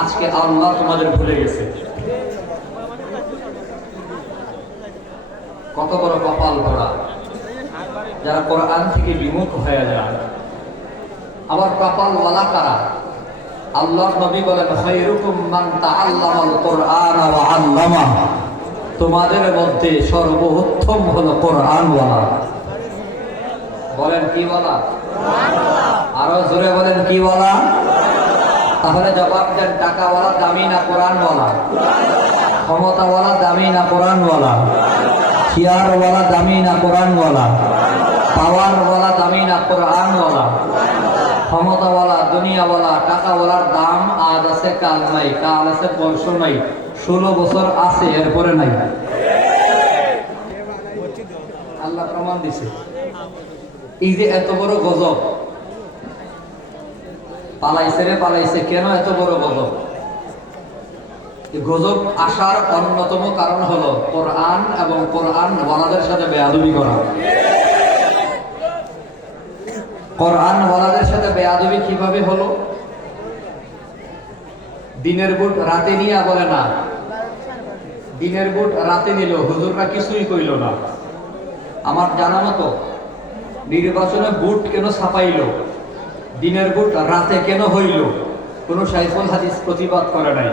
আজকে আল্লাহ তোমাদের ভুলে গেছে। কত বড় কপাল পোড়া যারা কোরআন থেকে বিমুখ হয়ে যায়। আবার কপাল ওয়ালা কারা? আল্লাহর নবী বলেন, খায়রুকুম মান তাআল্লামাল কোরআন ওয়া আল্লামা। তোমাদের মধ্যে সর্বোত্তম হলো কোরআন ওয়ালা। বলেন কি ওয়ালা? আরো জোরে বলেন কি ওয়ালা? তাহলে জবাব দেন, টাকাওয়ালা দামি না কোরআনওয়ালা? ক্ষমতাওয়ালা দামি না কোরআনওয়ালা? চেয়ারওয়ালা দামি না কোরআনওয়ালা? পাওয়ারওয়ালা দামি না কোরআনওয়ালা? ক্ষমতাওয়ালা, দুনিয়াওয়ালা, টাকাওয়ালার দাম আজ আছে কাল নাই, কাল আছে পরশু নাই, 16 বছর আছে এরপরে নাই। আল্লাহ প্রমাণ দিছে। এই যে এত বড় গজব পালাইছে রে পালাইছে, কেন এত বড় গজব? গজব আসার অন্যতম কারণ হলো কোরআন এবং কোরআন ওয়ালাদের সাথে বেয়াদবি করা। কোরআন ওয়ালাদের সাথে বেয়াদবি কিভাবে হলো? দিনের বুট রাতে নিয়ে বলে না, দিনের বুট রাতে নিল, হুজুররা কিছুই কইল না। আমার জানা মতো নির্বাচনে বুট কেন ছাপাইল, দিনের বুট রাতে কেন হইল, কোন শাইখুল হাদিস প্রতিবাদ করে নাই,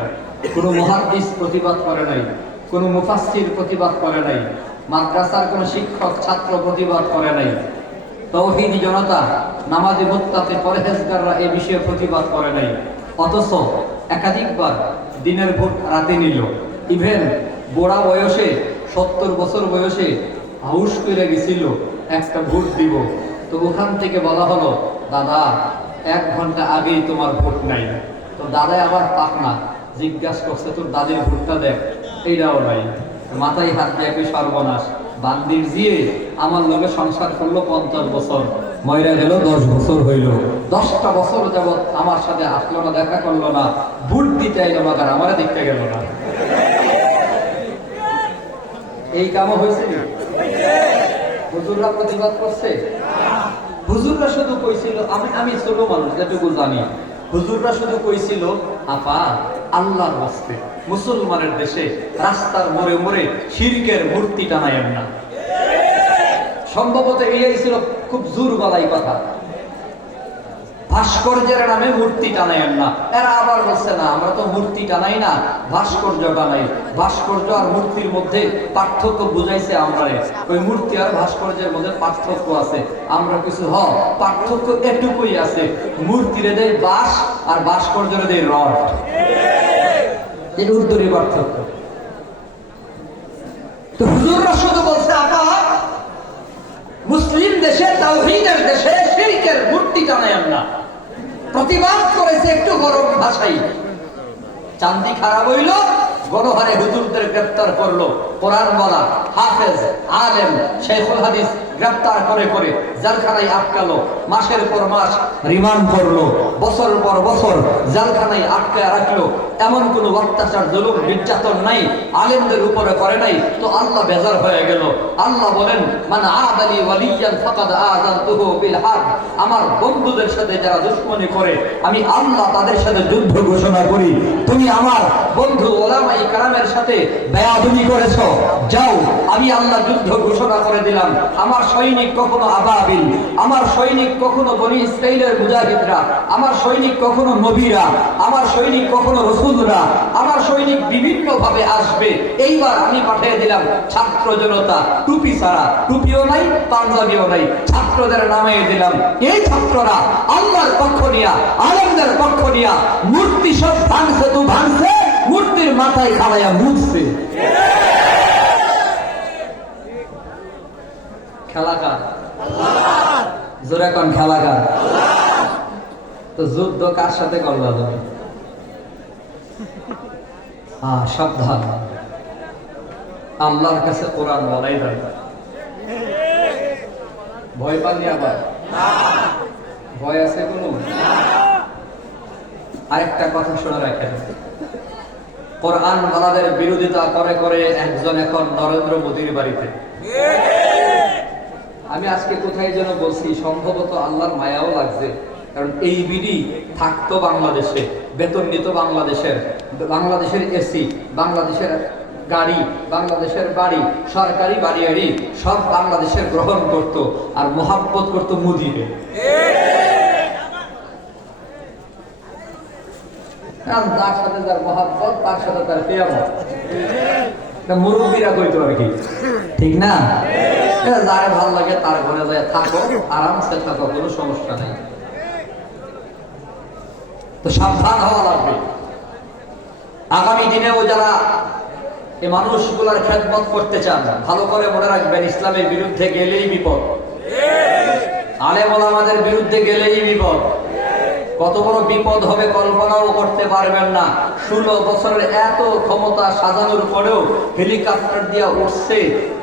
কোন মুহাদ্দিস প্রতিবাদ করে নাই, কোন মুফাসসির প্রতিবাদ করে নাই, মাদ্রাসার কোন শিক্ষক ছাত্র প্রতিবাদ করে নাই, তাওহীদি জনতা, নামাজি মুত্তাকি পরহেজগাররা এই বিষয়ে প্রতিবাদ করে নাই। অথচ একাধিকবার দিনের ভোট রাতে নিল। ইভেন বুড়া বয়সে 70 বছর বয়সে হাউস করে গেছিল একটা ভোট দিব, তো ওখান থেকে বলা হলো, দাদা 1 ঘন্টা আগেই তোমার ভোট নাই। তো দাদাই আবার পাক না, জিজ্ঞাসা করছে, তোর দাদির ভোটটা দেখ, এইটাও নাই। মাথায় হাত দিয়ে একই সর্বনাশ, বান্দির জিয়ে আমার লগে সংসার করলো 50 বছর, ময়রা গেল 10 বছর হইল, 10টা বছর যাবৎ আমার সাথে আসলো না, দেখা করলো না, ভোট দিতে আইলো না, আমারে দেখতে গেল না। এই কামও হয়েছে। হুজুররা প্রতিবাদ করছে। হুজুররা শুধু কইছিল, আমি ছোট মানুষ যেটুকু জানি, হুজুররা শুধু কইছিল, আপা আল্লাহর রাস্তে মুসলমানের দেশে রাস্তার মোড়ে মোড়ে শিরকের মূর্তি টানায়েন না। সম্ভবত এই ছিল খুব জোর গলায় কথা, ভাস্কর্যের নামে মূর্তি টানায়েন না। এরা আবার বলছে, না আমরা তো মূর্তি টানাই না, ভাস্কর্য টানাই। ভাস্কর্য আর মূর্তির মধ্যে পার্থক্য বুঝাইছে আমরা, ওই মূর্তি আর ভাস্কর্যের মধ্যে পার্থক্য আছে। আমরা কিছু পার্থক্য এটুকুই আছে, মূর্তিরে দেয় বাঁশ আর ভাস্কর্যের দেয় রড, এই উত্তরই পার্থক্য। তো হুজুররা শুধু বলছে, আপা মুসলিম দেশে, তাওহীদের দেশে শিরকের মূর্তি টানায়েন না। প্রতিবাদ করেছে একটু গরম ভাষাই, চান্দি খারাপ হইল, গণহারে হুজুরদের গ্রেফতার করলো। কোরআন বলা হাফেজ, আলেম, শাইখুল হাদিস গ্রেফতার করে করে জেলখানায় আটকালো, মাসের পর মাস রিমান্ড করলো, বছর পর বছর জেলখানায় আটকায় রাখলো। এমন কোন অত্যাচার, জুলুম, নির্যাতন নাই আলেমদের উপরে করে নাই। তো আল্লাহ বেজার হয়ে গেল। আল্লাহ বলেন, মান আদালি ওয়ালিয়ান ফাকাদ আযানতুহু বিল হারব। আমার বন্ধুদের সাথে যারা দুশমনি করে, আমি আল্লাহ তাদের সাথে যুদ্ধ ঘোষণা করি। তুমি আমার বন্ধু ওলামায়ে কেরামের সাথে বেয়াদবি করেছো, যাও আমি আল্লাহ যুদ্ধ ঘোষণা করে দিলাম। আমার সৈনিক কখনো আবাবিল, আমার সৈনিক কখনো বনি ইসরাইলের মুজাহিদরা, আমার সৈনিক কখনো নবীরা, আমার সৈনিক কখনো রাসূলরা, আমার সৈনিক বিভিন্ন ভাবে আসবে। এইবার আমি পাঠিয়ে দিলাম ছাত্র জনতা, টুপি ছাড়া, টুপিও নাই, পাঞ্জাবিও নাই, ছাত্রদের নামে দিলাম। এই ছাত্ররা আল্লাহর পক্ষ নিয়া, আলেমদের পক্ষ নিয়া মূর্তি সব ভাঙছে, তো ভাঙছে, মূর্তির মাথায় খাড়াইয়া মুছছে। খেলাকার জোরে কোন খেলাকার? তো যুদ্ধ কার সাথে করলা যাবে? সাবধান, আল্লাহর কাছে কোরআন বলাই দরকার। ভয় পাননি? আবার ভয় আছে কোন? আরেকটা কথা শুনে রাখেন, কোরআন ওয়ালাদের বিরোধিতা করে করে একজন এখন নরেন্দ্র মোদীর বাড়িতে। আমি আজকে কোথায় যেন বলছি, সম্ভবত আল্লাহর মায়াও লাগছে, কারণ এই বিডি থাকতো বাংলাদেশে, বেতন নিত বাংলাদেশের এসি, বাংলাদেশের গাড়ি, বাংলাদেশের বাড়ি, সরকারি বাড়ি সব বাংলাদেশের গ্রহণ করত, আর মোহাব্বত করতো মুজিবে। যার সাথে যার মোহাব্বত, তার সাথে তার কিয়ামত, মুরব্বীরা কইতো আর কি, ঠিক না? যার ভালো লাগে তার ঘরে যায় থাকো, আরামসে থাকো, কোনো সমস্যা নেই। তো সাবধান হওয়া লাগবে। আগামী দিনেও যারা এই মানুষগুলার খেদমত করতে চান, ভালো করে মনে রাখবেন, ইসলামের বিরুদ্ধে গেলেই বিপদ, আলেম ওলামাদের বিরুদ্ধে গেলেই বিপদ। কত বড় বিপদ হবে কল্পনাও করতে পারবেন না। 16 বছরের এত ক্ষমতা সাজানোর পরেও হেলিকপ্টার দিয়ে উঠছে।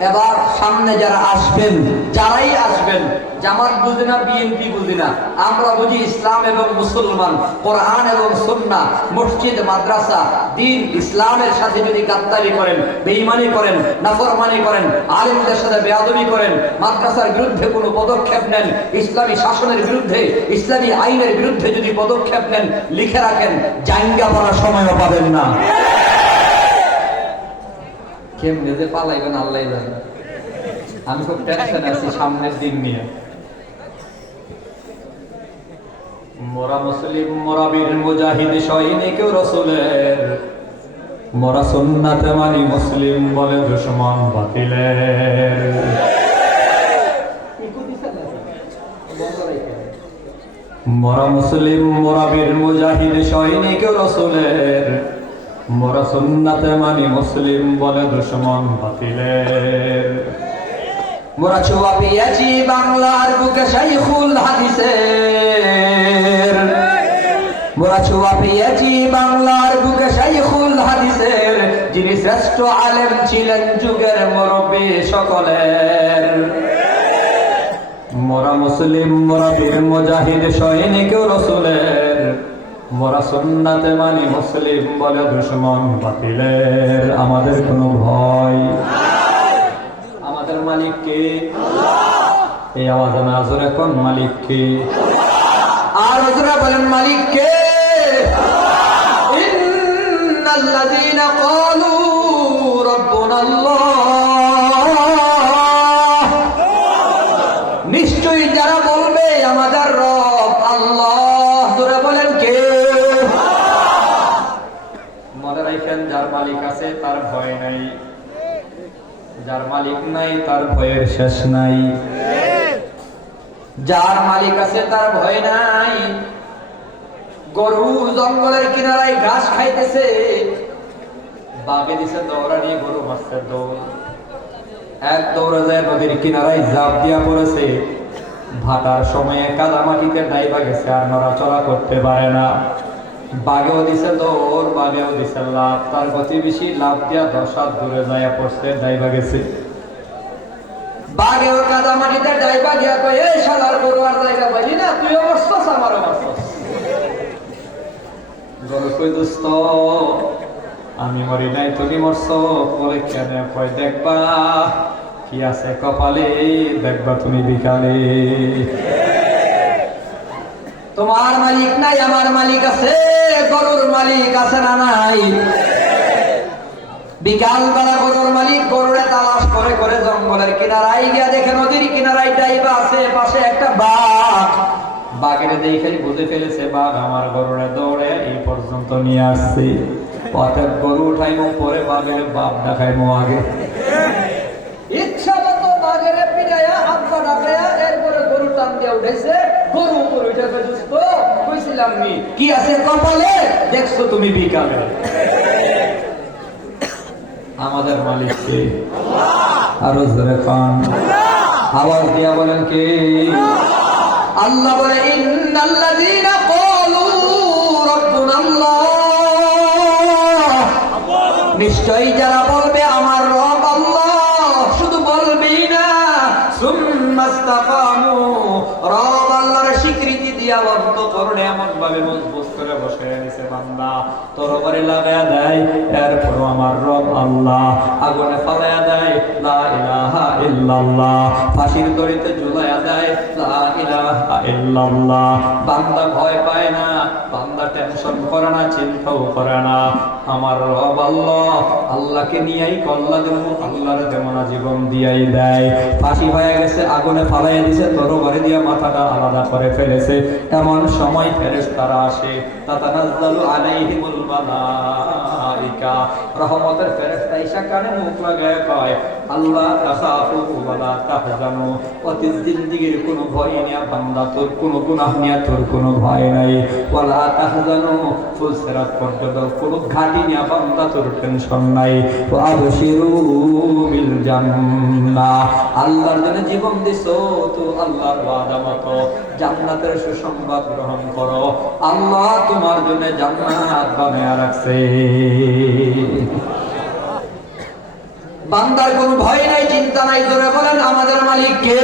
এবার সামনে যারা আসবেন, যারাই আসবেন, জামাত বুঝি না, বিএনপি বুঝি না, আমরা বুঝি ইসলাম এবং মুসলমান, কোরআন এবং সুন্নাহ, মসজিদ মাদ্রাসা, দিন ইসলামের সাথে যদি গাদ্দারি করেন, বেঈমানি করেন, নাফরমানি করেন, আলেমদের সাথে বেয়াদবি করেন, মাদ্রাসার বিরুদ্ধে কোনো পদক্ষেপ নেন, ইসলামী শাসনের বিরুদ্ধে, ইসলামী আইনের বিরুদ্ধে যদি পদক্ষেপ নেন, লিখে রাখেন, জাঙ্গা পড়ার সময়ও পাবেন না। কেমনে যে পালাইবেন আল্লাহ জানে। আমি খুব টেনশনে আছি সামনের দিন নিয়ে। মোরা মুসলিম, মোরা বীর মুজাহিদ, সৈনিক রাসূলের, মোরা সুন্নাতে মানি মুসলিম, বলে দুশমন বাতিলের। মোরা মুসলিম, মোরা বীর মুজাহিদ, সৈনিক রাসূলের, মোরা সুন্নাতে মানি মুসলিম, বলে দুশমন বাতিলের। মোরা ছোঁয়া পেয়েছি বাংলার বুকে শাইখুল হাদিসের, মোরা ছোঁয়া পেয়েছি বাংলার বুকে শাইখুল হাদিসের, যিনি শ্রেষ্ঠ আলেম ছিলেন যুগের মুরব্বী সকলের। মোরা মুসলিম, মোরা বীর মুজাহিদ, সৈনিক রাসূলের, মোরা সুন্নাতে মানি মুসলিম, বলে দুশমন বাতিলের। আমাদের কোনো ভয়, আমাদের মালিক কে? এই আওয়াজ আমি আজর এখন, মালিক কে? আর হুজুরা বলেন মালিক কে? ইন্নাল্লাযীনা ক্বালু রাব্বুনাল্লাহ, নিশ্চয়ই যারা বলবে আমাদের রব আল্লাহ, জোরে বলেন কে? মনে রাখেন, যার মালিক আছে তার ভয় নাই, যার মালিক নাই তার ভয়ের শেষ নাই। যার মালিক আছে তার ভয় নাই। গরু জঙ্গলের কিনারায় ঘাস খাইতেছে, বাগে দিছে দৌড়ানি, গরু মারছে দৌড়, এক দৌড়ে যায় নদীর কিনারায় ঝাঁপ দিয়া পড়েছে। ভাটার সময়ে কাদা মাটিতে ডাইবা গেছে, আর নড়াচড়া করতে পারে না। বাঘেও দিছে দৌড়, বাঘেও দিছে লাভ, তার গতি বেশি, লাভ দিয়া 10 হাত দূরে যায় পড়ছে, ডাইবা গেছে। বাঘেও কাদা মাটিতে ডাইবা গিয়া কয়, এই শালার গরু আর জায়গা পাইলি না, তুইও মরছস আমারও মরছস। গরু কই, দোস্ত আমি মরি নাই, তুমি মরছ, পরীক্ষা নেয়া কয়, দেখবা কি আছে কপালে, দেখবা তুমি বিকালে। তোমার মালিক নাই, আমার মালিক আছে, গরুর মালিক আছে না নাই? বিকাল বেলা গরুর মালিক গরুরে তালাশ করে করে জঙ্গলের কিনারায় গিয়া দেখে নদীর কিনারায় ডাইবা আছে, পাশে একটা বাঘ। বাঘের দেখে বুঝে ফেলেছে বাঘ আমার গরুরে দৌড়ে এই পর্যন্ত নিয়ে আসছে। অতএব গরু উঠাইমো, পরে বাঘের বাপ দেখাইমো আগে। ইচ্ছা মতো বাঘের পিড়াইয়া হাত পা ডাকাইয়া এরপরে গরু টান দিয়ে উঠেছে। গরু উপর উঠে দোস্ত কইছিলাম নি কি আছে কপালে, দেখছো তুমি বিকালে। আমাদের মালিক কে? আরো জোরে খান, আওয়াজ দিয়া বলেন কে? আল্লাহ বলে, ইন্নাল্লাযীনা ক্বালু রাব্বুনাল্লাহ, নিশ্চয়ই যারা বলবে আমার রব আল্লাহ, শুধু বলবেই না, সুম্মাস্তাকামু, রব আল্লাহর স্বীকৃতি দিয়া অন্তঃকরণে এমন ভাবে মজবুত করে বসে নিছে বান্দা তরবারি লাগায়া দেয় এরপর আমার রব আল্লাহ আগুনে ফালায়া দেয় লা ইলাহা ইল্লাল্লাহ ফাঁসির দড়িতে ঝুলায়া দেয় লা ইলাহা ইল্লাল্লাহ বান্দা ভয় পায় না বান্দা টেনশন করে না চিন্তাও করে না আমার রব আল্লাহ আল্লাহকে নিয়েই কল্লা দেব আল্লাহর দেমনা জীবন দিয়াই দেয় ফাঁসি হয়ে গেছে আগুনে ফালাইয়া দিছে তরবারি দিয়া মাথাটা আলাদা করে ফেলেছে এমন সময় ফেরেশতারা আসে তাতানাজ্জালু আলাইহিমুল মালাইকা রহমতের ফেরেশতা এসে কানে মুখ লাগায় কয় আল্লাহ তাখাফু ওয়ালা তাহজানু অতীত জিন্দেগীর কোনো ভয় নেই বান্দা তোর কোনো গুনাহ নেই তোর কোনো ভয় নাই ওয়ালা তাহজানু ফুলসিরাত পর্যন্ত কোনো ঘাটি নেই বান্দা তোর টেনশন নাই ওয়া আবশিরু বিল জান্নাহ আল্লাহর জন্য জীবন দিছো তো আল্লাহর ওয়াদা মতো জান্নাতের সুসংবাদ গ্রহণ করো আল্লাহ তোমার জন্য জান্নাত বানায়া রাখছে বান্দার কোনো ভয় নাই চিন্তা নাই জোরে বলেন আমাদের মালিক কে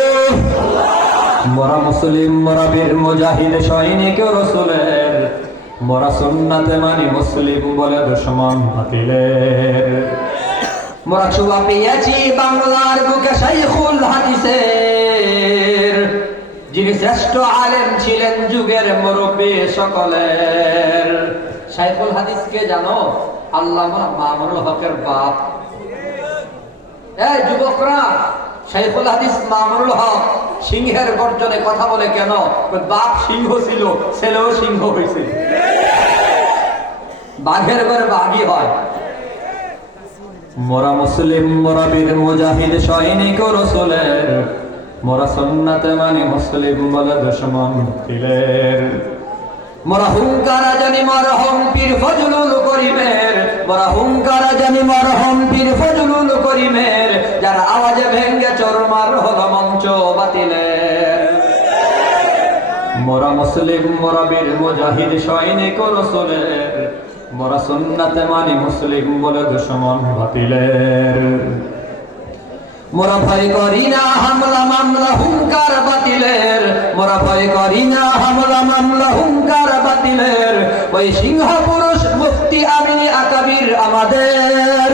মোরা মুসলিম মোরা বীর মুজাহিদ সৈনিক রাসূলের মোরা সুন্নাতে মানি মুসলিম বলে দুশমন বাতিলের মোরা ছোঁয়া পেয়েছি বাংলার বুকে শাইখুল হাদিসের যিনি শ্রেষ্ঠ আলেম ছিলেন যুগের মুরব্বী সকলের শাইখুল হাদিসকে জানো আল্লামা মামুনুল হকের বাপ এই যুবকরা শাইখুল হাদিস মামুনুল হক সিংহের গর্জনে কথা বলে কেন বাপ সিংহ ছিল ছেলেও সিংহ হয়েছে বাঘের ঘরে বাঘই হয় মোরা মুসলিম মোরা বীর মুজাহিদ সৈনিক রাসূলের মোরা সুন্নাতে মানি মুসলিম বলে দুশমন বাতিলের মোরা হুঙ্কারা জানি মরহম পীর ফজলুল করিমের মোরা হুঙ্কারা জানি মরহম পীর ফজলুল করিমের যার আওয়াজে ভেঙ্গে চরমার হলো মঞ্চ বাতিলের মোরা মুসলিম মোরা বীর মুজাহিদ সৈনিক রাসূলের মোরা সুন্নাতে মানি মুসলিম বলে দুশমন বাতিলের মোরা ভয় করি না হামলা মামলা হুঙ্কার বাতিলের মোরা ভয় করি না হামলা মামলা হুঙ্কার বাতিলের ওই সিংহ পুরুষ মুফতি আমিনী আকাবির আমাদের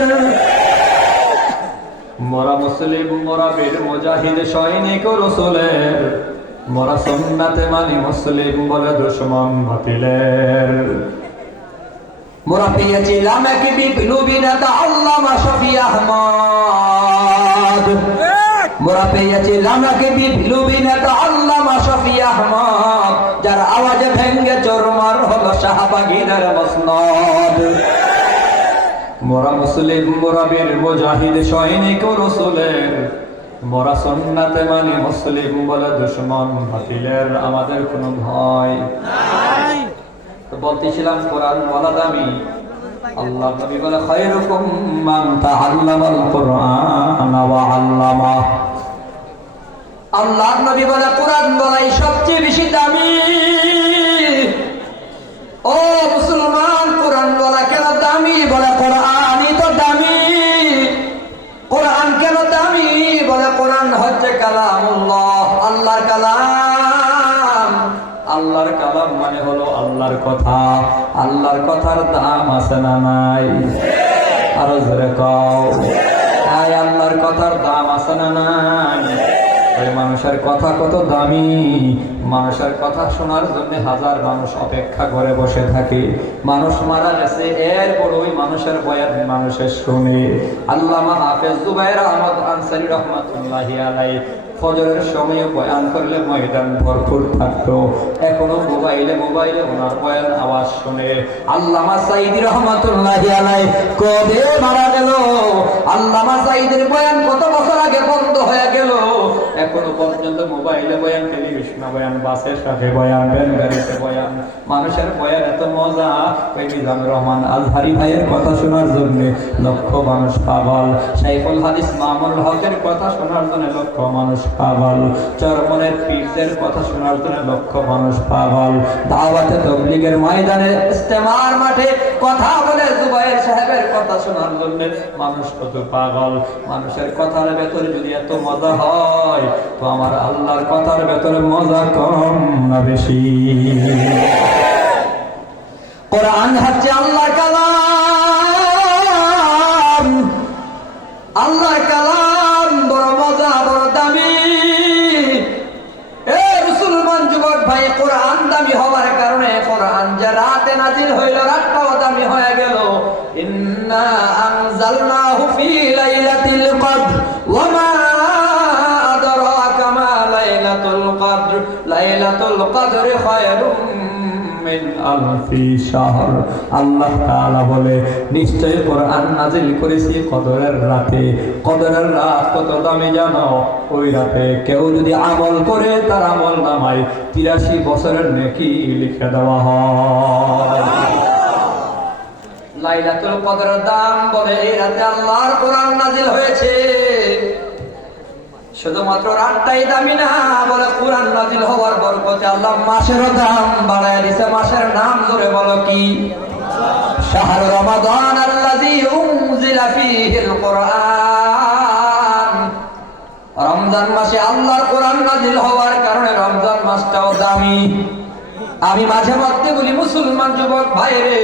মোরা মুসলিম মোরা বীর মুজাহিদ সৈনিক রাসূলের মোরা সুন্নাতে মানি মুসলিম বলে দুশমন বাতিলের মোরা পেয়েছিলাম এক বিপ্লবী নেতা আল্লামা শফি আহমদ মোরা পেয়েছিলাম এক বিপ্লবী নেতা আল্লামা শফি আহমদ যার আওয়াজে ভেঙ্গে চরমার হলো শাহবাগীদের মসনদ মোরা মুসলিম মোরা বীর মুজাহিদ সৈনিক রাসূলের মোরা সুন্নাতে মানি মুসলিম বলে দুশমন বাতিলের আমাদের কোনো ভয় নাই তো বলতেছিলাম কোরআন বলা দামি আল্লাহ নবী বলে খায়রুকুম মান তাআল্লামাল কুরআন ওয়া আল্লামা আল্লাহ নবী বলে কোরআন বলাই সবচেয়ে বেশি দামি ও মুসলমান কোরআন বলা কেন দামি বলে কোরআনই তো দামি কোরআন কেন দামি বলে কোরআন হচ্ছে কালামুল্লাহ আল্লাহর কালাম আল্লাহর কালাম মানে হলো আল্লাহর কথা আল্লাহর কথার দাম আছে না নাই আরো জোরে কও এই আল্লাহর কথার দাম আছে না নাই মানুষের কথা কত দামি মানুষের কথা শোনার জন্য হাজার মানুষ অপেক্ষা করে বসে থাকে মানুষ মারা গেছে এরপর ওই মানুষের বয়ান মানুষের শুনে আল্লামা হাফেজ জুবায়ের আহমদ আনসারী রহমাতুল্লাহি আলাইহি ফজরের সময় বয়ান করলে ময়দান ভরপুর থাকতো এখনো মোবাইলে ওনার বয়ান আওয়াজ শুনে আল্লামা সাঈদী রহমাতুল্লাহি আলাইহি কবে মারা গেল আল্লামা সাঈদীর বয়ান কত বছর আগে বন্ধ হয়ে গেল এখনো পর্যন্ত মোবাইলে বয়ান টেলিভিশনে বয়ান বাসের সাথে বয়ান ভ্যান গাড়িতে বয়ান মানুষের বয়ান এত মজা মিজানুর রহমান আজহারি ভাইয়ের কথা শোনার জন্য লক্ষ মানুষ পাগল শাইখুল হাদিস মামুনুল হকের কথা শোনার জন্য লক্ষ মানুষ পাগল চরমনের পীরদের কথা শোনার জন্য লক্ষ মানুষ পাগল দাওয়াতে তাবলীগের ময়দানে ইস্তেমার মাঠে কথা বলে জুবায়ের সাহেবের কথা শোনার জন্য মানুষ কত পাগল মানুষের কথার ভেতরে যদি এত মজা হয় তো আমার আল্লাহর কথার ভেতরে মজা কম না বেশি কোরআন হচ্ছে আল্লাহর কালাম। আল্লাহর কালাম বড় মজা, বড় দামি। এ মুসলমান যুবক ভাই, কোরআন দামি হওয়ার কারণে কোরআন যে রাতে নাজিল হইল, রাতটাও দামি হয়ে গেল। ইন্না আনজালনাহু ফি লাইলাতিল কদর ওয়া মা আদরাকা মা লাইলাতুল কদর লাইলাতুল কদরি খায়রুম মিন আলফি শাহর। আল্লাহ তাআলা বলে, নিশ্চয় কোরআন নাজিল করেছি কদরের রাতে। কদরের রাত কত দামি জানো? ওই রাতে কেউ যদি আমল করে তার আমল নামায় 83 বছরের নেকি লিখে দেওয়া হয়। লাইলাতুল কদরের দাম বলে এই রাতে আল্লাহর কোরআন নাজিল হয়েছে। শুধুমাত্র রাতটাই দামি না, বলে কোরআন নাজিল হওয়ার বরকতে আল্লাহ মাসেরও দাম বাড়ায় দিয়েছে। মাসের নাম ধরে বলো কি? শাহরু রমাদান আল্লাযী উনজিলা ফীহিল কোরআন। রমজান মাসে আল্লাহর কোরআন নাজিল হওয়ার কারণে রমজান মাসটাও দামি। আমি মাঝে মধ্যে বলি, মুসলমান যুবক ভাইরে,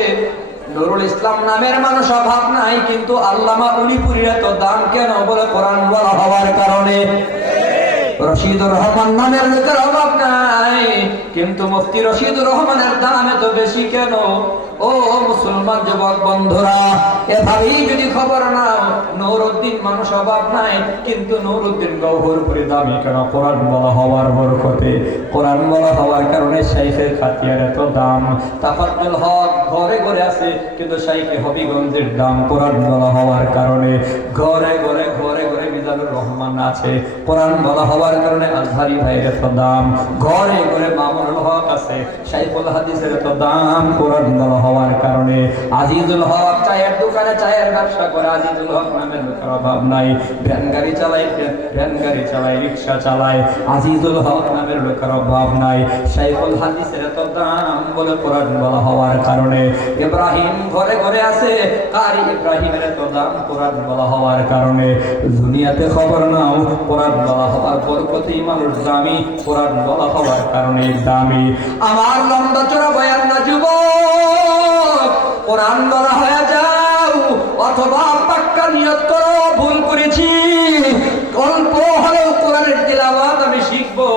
নুরুল ইসলাম নামের মানুষ অভাব নাই, কিন্তু আল্লামা উলিপুরীর এত দাম কেন? বলে কোরআন বলা হওয়ার কারণে। রশিদুর রহমান নামের লোকের অভাব নাই, কিন্তু মুফতি রশিদুর রহমানের দাম এত বেশি কেন? ও মুসলমান যুবক বন্ধুরা, এভাবেই যদি খবর নাও, নুরউদ্দিন মানুষ অভাব নাই, কিন্তু নুরউদ্দিন গওহরপুরি দামি কেন? কোরআন বলা হওয়ার বরকতে। কোরআন বলা হওয়ার কারণে শাইখের খাতিয়ার এত দাম। তাফাজ্জুল হক ঘরে ঘরে আছে, কিন্তু শাইখে হবিগঞ্জের দাম কোরআন বলা হওয়ার কারণে। ঘরে ঘরে ঘরে ঘরে মিজানুর রহমান আছে, কোরআন বলা হওয়ার কারণে। আজহারি ভাইয়ের এত দাম। ঘরে ঘরে মামুনুল হক আছে, শাইখুল হাদিসের এত দাম কোরআন বলা হওয়ার কারণে। আজিজুল হক চায়ের দোকানে চায়ের ব্যবসা করে, আজিজুল হক নামের লোকের অভাব নাই। ভ্যান গাড়ি চালায়, রিক্সা চালায়, আজিজুল হক নামের লোকের অভাব নাই। শাইখুল হাদিসের এত দাম বলে কোরআন বলা হওয়ার কারণে। ইব্রাহিম ঘরে ঘরে আছে, কারি ইব্রাহিমের এত দাম কোরআন বলা হওয়ার কারণে। দুনিয়াতে খবর নাও, কোরআন বলা হওয়ার বরকতেই মানুষ দামি, কোরআন বলা হওয়ার কারণে দামি। আমার লম্বা চড়া বয়ান না যুবক, কোরআন বলা হয়ে যাও, অথবা পাক্কা নিয়ত করো ভুল করেছি, অল্প হলেও কোরআনের তিলাওয়াত আমি শিখবো।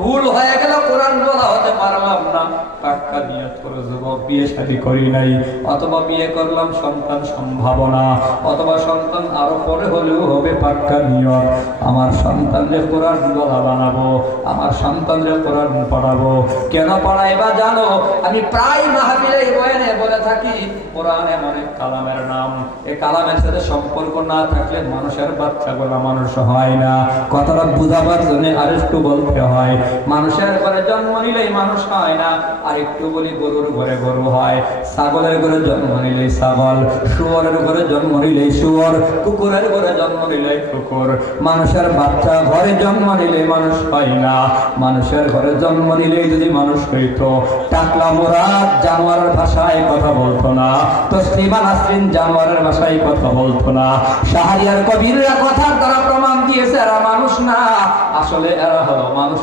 ভুল হয়ে গেল, কোরআন বলা হতে পারলাম না, পাক্কা নিয়ত করো যুবক, বিয়ে শাদী করি নাই, অথবা বিয়ে করলাম সন্তান সম্ভাবনা, অথবা সন্তান আরো পরে হলেও হবে পাক্কা নিয়ত, আমার সন্তানরে কোরআন বলা বানাবো, আমার সন্তানরে কোরআন পড়াবো। কেন পড়াইবা জানো? আমি প্রায় মাহফিলে বয়ানে বলে থাকি, কোরআন এমন এক কালামের নাম, এই কালামের সাথে সম্পর্ক না থাকলে মানুষের বাচ্চাগুলো মানুষ হয় না। কথাটা বুঝাবার জন্য আর একটু বলতে হয়। মানুষের ঘরে জন্ম নিলেই মানুষ হয় না। আর একটু বলি, গরুর ঘরে গরু হয়, ছাগলের ঘরে জন্ম নিলেই ছাগল, শুয়োরের ঘরে জন্ম নিলেই শুয়োর, কুকুরের ঘরে জন্ম নিলেই কুকুর। মানুষের বাচ্চা ঘরে জন্ম নিলে মানুষ হয় না। মানুষের ঘরে জন্ম নিলেই যদি মানুষ হইতো, টাকলা মুরাদ জানোয়ারের ভাষায় কথা বলতো না, তসলিমা নাসরিন জানোয়ারের ভাষায় কথা বলতো না। শাহরিয়ার কবিররা কথার দ্বারা প্রমাণ দিয়েছে এরা মানুষ না, আসলে এরা হলো মানুষ।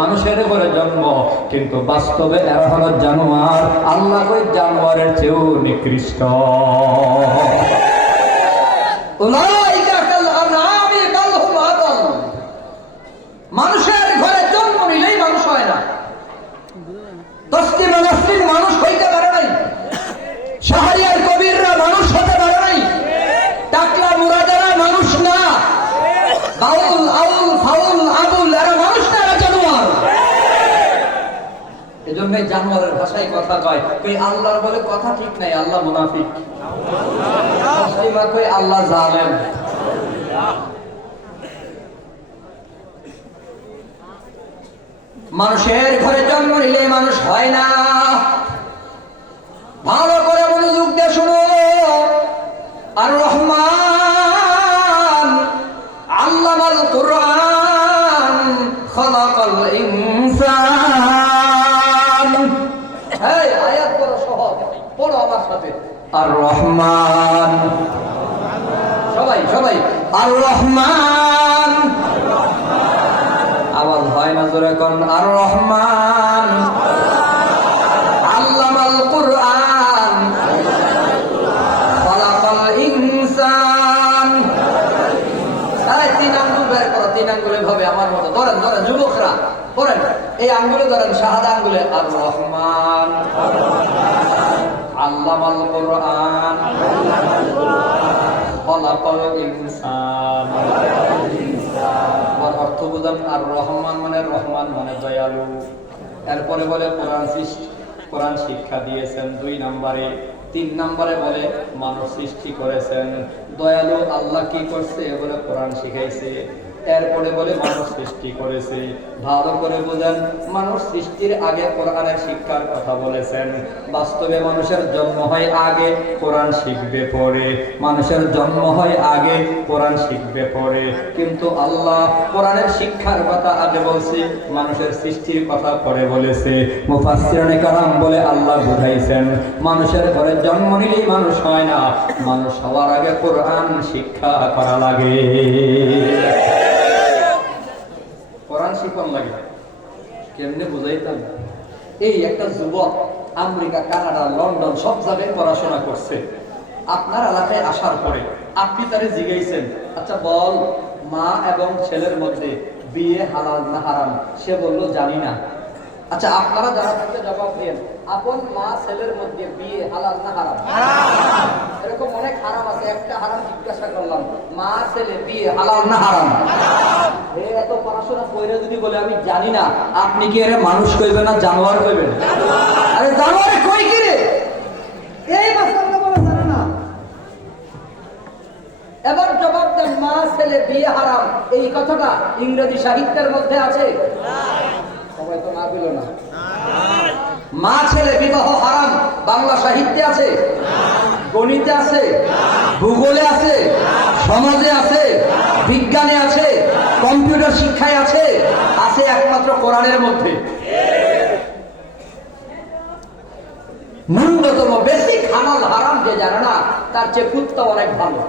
মানুষের ঘরে জন্ম, কিন্তু বাস্তবে এরা হলো জানোয়ার। আল্লাহ কই জানোয়ারের চেয়েও নিকৃষ্ট। মানুষের ঘরে জন্ম নিলেই মানুষ হয় না। তসলিমা নাসরিন মানুষ হইতে পারে নাই, শাহরিয়ার কবিররা মানুষ হতে পারে নাই, টাকলা মুরাদেরা মানুষ না, বাউল আউল ফাউল আবুল এরা মানুষ না, এরা জানোয়ার। এজন্য জানোয়ারের ভাষায় কথা কয়। কই আল্লাহর বলে কথা ঠিক নাই, আল্লাহ মুনাফিক। কই আল্লাহ জালেম। মানুষের ঘরে জন্ম নিলে মানুষ হয় না। ভালো করে মনোযোগ দিয়ে শুনো। আর রহমান আল্লামাল কুরআন খালাকাল ইনসান। এই আয়াত বড় সহজ, পড়ো আমার সাথে। আর রহমান, সবাই সবাই আর রহমান, আওয়াজ হয় না জোরে কোন। আর রহমান আল্লামাল কুরআন এই আঙ্গুলে ধরেন, শাহাদা আঙ্গুলে আর রহমান আল্লামাল কুরআন খলাকাল ইনসান। আর অর্থ বুঝান, আর রহমান মানে দয়ালু। এরপরে বলে কোরআন শিক্ষা দিয়েছেন 2 নম্বরে। 3 নম্বরে বলে মানুষ সৃষ্টি করেছেন। দয়ালু আল্লাহ কি করছে বলে কোরআন শিখাইছে। এরপরে বলে মানুষ সৃষ্টি করেছে। ভালো করে বোঝেন, মানুষ সৃষ্টির আগে কোরআনের শিক্ষার কথা বলেছেন। বাস্তবে মানুষের জন্ম হয় আগে, কোরআন শিখবে পরে। মানুষের জন্ম হয় আগে, কোরআন শিখবে পরে। কিন্তু আল্লাহ কোরআনের শিক্ষার কথা আগে বলছে, মানুষের সৃষ্টির কথা পরে বলেছে। মুফাসসিরিনে কেরাম বলে আল্লাহ বুঝাইছেন, মানুষের ঘরে জন্ম নিলেই মানুষ হয় না, মানুষ হওয়ার আগে কোরআন শিক্ষা করা লাগে। কোরআন শিখন লাগে। কেমনে বুঝাইতাম? এই একটা যুবক আমেরিকা, কানাডা, লন্ডন সব জায়গায় পড়াশোনা করছে। আপনার এলাকায় আসার পরে আপনি তারে জিজ্ঞাইছেন, আচ্ছা বল, মা এবং ছেলের মধ্যে বিয়ে হালাল না হারাম? সে বলল জানি না। আচ্ছা, আপনারা যারা থেকে জবাব দেন, আপন মা ছেলের মধ্যে বিয়ে হালাল না হারাম? এরকম অনেক হারাম আছে। একটা হারাম জিজ্ঞাসা করলাম, মা ছেলে বিয়ে হালাল না হারাম? এত পড়াশোনা কইরা যদি বলে আমি জানি না, আপনি কি এর মানুষ কইবেন না জানোয়ার কইবেন? আরে জানোয়ারে কই কি রে? এই মাসাল্লাহ বলে জানে না। এবার জবাব দেন, মা ছেলে বিয়ে হারাম, এই কথাটা ইংরেজি সাহিত্যের মধ্যে আছে? সবাই তো না বলল না। মা ছেলে বিবাহ হারাম বাংলা সাহিত্যে আছে? গণিতে আছে, ভূগোলে আছে, সমাজে আছে, বিজ্ঞানে আছে, কম্পিউটার শিক্ষায় আছে? আছে একমাত্র কোরআনের মধ্যে। ন্যূনতম বেসিক হালাল হারাম যে জানে না, তার চেয়ে কুত্তা অনেক ভালো,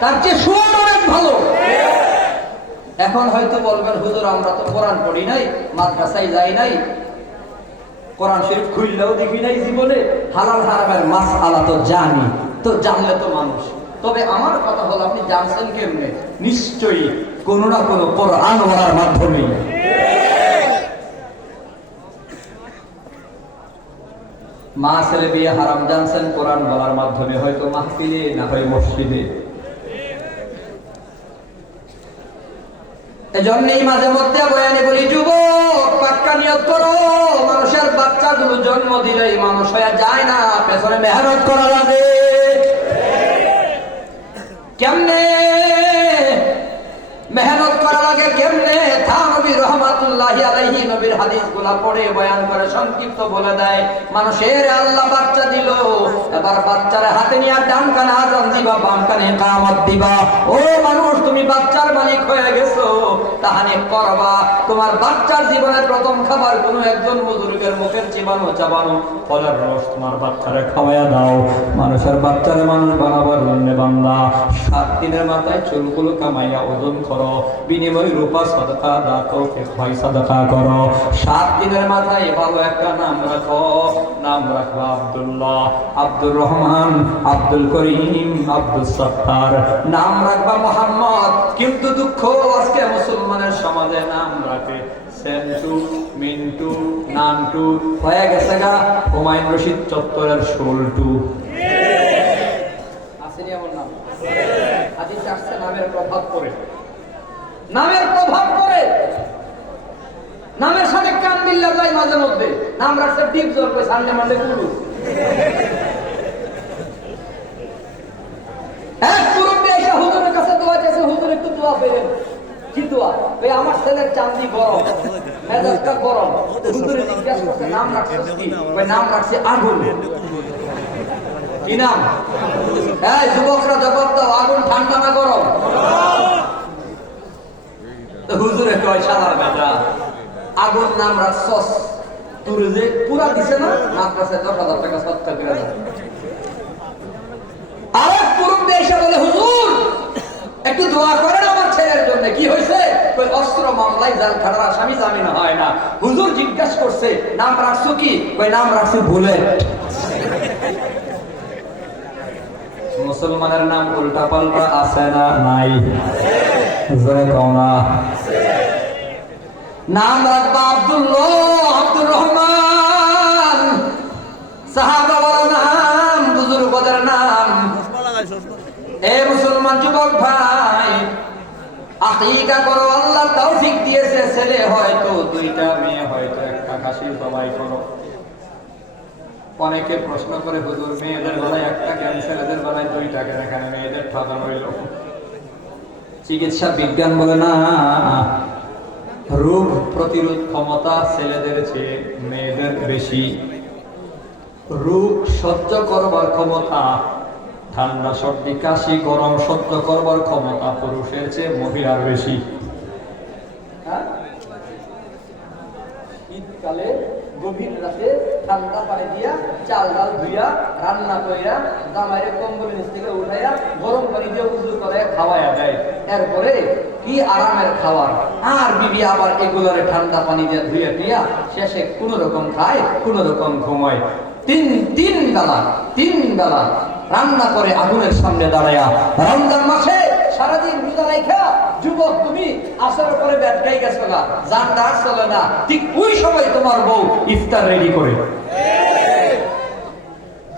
তার চেয়ে শুয়োর অনেক ভালো। এখন হয়তো বলবেন, হুজুর আমরা তো কোরআন পড়ি নাই, মাদ্রাসায় যাই নাই, কোরআন শরীফ খুললেও দেখি নাই জীবনে, হালাল হারামের মাসআলা তো জানি, তো জানলে তো মানুষ। তবে আমার কথা হলো, আপনি জানছেন কেমনে? নিশ্চয়ই কোনো না কোনো কোরআন পড়ার মাধ্যমে। মা ছেলে বিয়ে হারাম জানছেন কোরআন বলার মাধ্যমে, হয়তো মাহফিলে না হয় মসজিদে। এজন্যই মাঝে মধ্যে বয়ানে বলি, যুবক পাক্কা নিয়ত করো, মানুষের বাচ্চাগুলো জন্ম দিলেই মানুষ হয়ে যায় না, পেছনে মেহনত করা লাগে। কেমনে মেহনত করা লাগে, কেমনে? থানবী রহমাতুল্লাহি আলাইহি নবীর হাদিসগুলা পড়ে বয়ান করে সংক্ষিপ্ত বলে দেয়, মানুষের আল্লাহ বাচ্চা দিল, এবার বাচ্চার হাতে নিয়ে ডান কানে আযান দিবা, বাম কানে ইকামত দিবা। ও মানুষ, তুমি বাচ্চার মালিক হয়ে গেছো, তাহানি করবা। তোমার বাচ্চার জীবনের প্রথম খাবার কোনো একজন বুজুর্গের মুখের চিবানো চাবানো ফলের রস তোমার বাচ্চারে খাওয়াইয়া দাও। মানুষের বাচ্চারে মানুষ বানাবার জন্য বান্দা 7 দিনের মাথায় চুলগুলো কামাইয়া ওজন করো, বিনিময় রূপা সাদকা দাও, হয় সাদকা করো। 7 দিনের মাথায় ভালো একটা নাম রাখো, নাম রাখবা আব্দুল্লাহ, আব্দুর রহমান, আব্দুল করিম, আব্দুল সত্তার, নাম রাখবা মোহাম্মদ। কিন্তু দুঃখ, আজকে মুসলমানের সমাজে নাম রাখে সেন্টু, মিন্টু, নান্টু, হয়ে গেছে গা হুমায়ুন রশিদ চত্বরের সোলটু। আসেনি এমন নাম? হাদিসে আসছে নামের প্রভাব পড়ে, নামের প্রভাব পড়ে, নামের সাথে কান মিল্লা যায় মাঝে মধ্যে। নাম রাখছে টিপ জোর করে সানডে মানডে কুলু। এক মুরব্বি এসে হুজুরের কাছে দোয়া চাইছে, হুজুর একটু দোয়া পেলেন। কি দোয়া? ওই আমার ছেলের চাঁদি গরম, মেজাজটা গরম। হুজুরে জিজ্ঞাসা করছে, নাম রাখছে কি? ওই নাম রাখছে আগুন। কি নাম? এই যুবকরা জবাব দাও, আগুন ঠান্ডা না গরম? হুজুরে কয়, শালার বেটা, আগুন নাম রাখছস, তুরে যে পুরা দিছে না, মাদ্রাসায় 10,000 টাকা সৎকার করে দেয়। আরেক মুরব্বি এসে বলে, হুজুর একটু দোয়া করেন আমার ছেলের জন্য। কি হয়েছে? ওই অস্ত্র মামলায় জাল খাটার আসামি জামিন হয় না। হুজুর জিজ্ঞাসা করছে, নাম রাখছো কি? ওই নাম রাখছি বুলেট। মুসলমানের নাম উল্টা পাল্টা আছে না নাই? জোরে কও না। নাম রাখবা আব্দুল্লাহ, আব্দুর রহমান, সাহাবাওয়ার নাম, বুজুর্গদের নাম। এ মুসলমান যুবক ভাই, আকিকা করো, আল্লাহ তৌফিক দিয়েছে, ছেলে হয়তো দুইটা, মেয়ে হয়তো একটা, খাসি জবাই করো। অনেকে প্রশ্ন করে, হুজুর মেয়েদের বেলায় একটা কেন, ছেলেদের বেলায় দুইটা কেন? এখানে মেয়েদের ঠকানো হইল। চিকিৎসা বিজ্ঞান বলে না, রোগ প্রতিরোধ ক্ষমতা ছেলেদের চেয়ে মেয়েদের বেশি। রোগ সহ্য করবার ক্ষমতা, ঠান্ডা সর্দি কাশি গরম সহ্য করবার ক্ষমতা পুরুষের চেয়ে মহিলার বেশি। শীতকালে গভীর রাতে ঠান্ডা পানি দিয়া চাল ডাল ধুইয়া রান্না কইরা জামাইরে কম্বলের নিচ থেকে উঠাইয়া গরম পানি দিয়ে উজু করে খাওয়াইয়া দেয়। এরপরে কি আরামের খাবার, আর বিবি আবার এগুলোরে ঠান্ডা পানি দিয়ে ধুইয়া দিয়া শেষে কোন রকম খায়, কোন রকম ঘুমায়। তিন বেলা রান্না করে আগুনের সামনে দাঁড়ায়া। রমজান মাসে সারাদিন রোজা রাখা যুবক তুমি আসরের পরে ব্যাটকাই গেছো না, জানদার চলে না, ঠিক ওই সময় তোমার বউ ইফতার রেডি করে।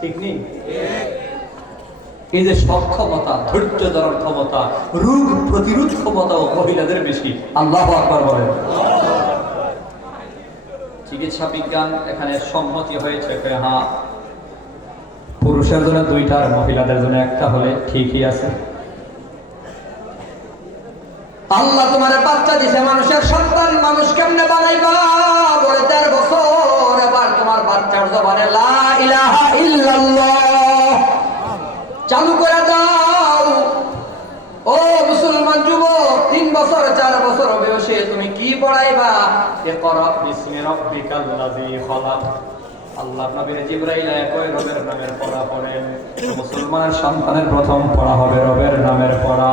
ঠিক নেই? এই যে সক্ষমতা, ধৈর্য ধরার ক্ষমতা, রোগ প্রতিরোধ ক্ষমতা ও মহিলাদের বেশি। আল্লাহু আকবার বলেন। চিকিৎসা বিজ্ঞান এখানে সম্মতি হয়েছে, হ্যাঁ পুরুষের জন্য দুইটা আর মহিলাদের জন্য একটা হলে ঠিকই আছে। আল্লাহ তোমার বাচ্চা দিছে, মানুষের সন্তান, মানুষ কেমনে বানাইবা? বলে 13 বছর, এবার তোমার বাচ্চার জবানে লা ইলাহা ইল্লাল্লাহ চালু করে দাও। ও মুসলমান যুবক, 3 বছর 4 বছর বয়সে তুমি কি পড়াইবা? ইকরা বিসমি রাব্বিকাল্লাযী খলাক। আল্লাহ নবীর জিবরাইল কয় রবের নামের পড়া পড়েন। মুসলমানের সন্তানের প্রথম পড়া হবে রবের নামের পড়া।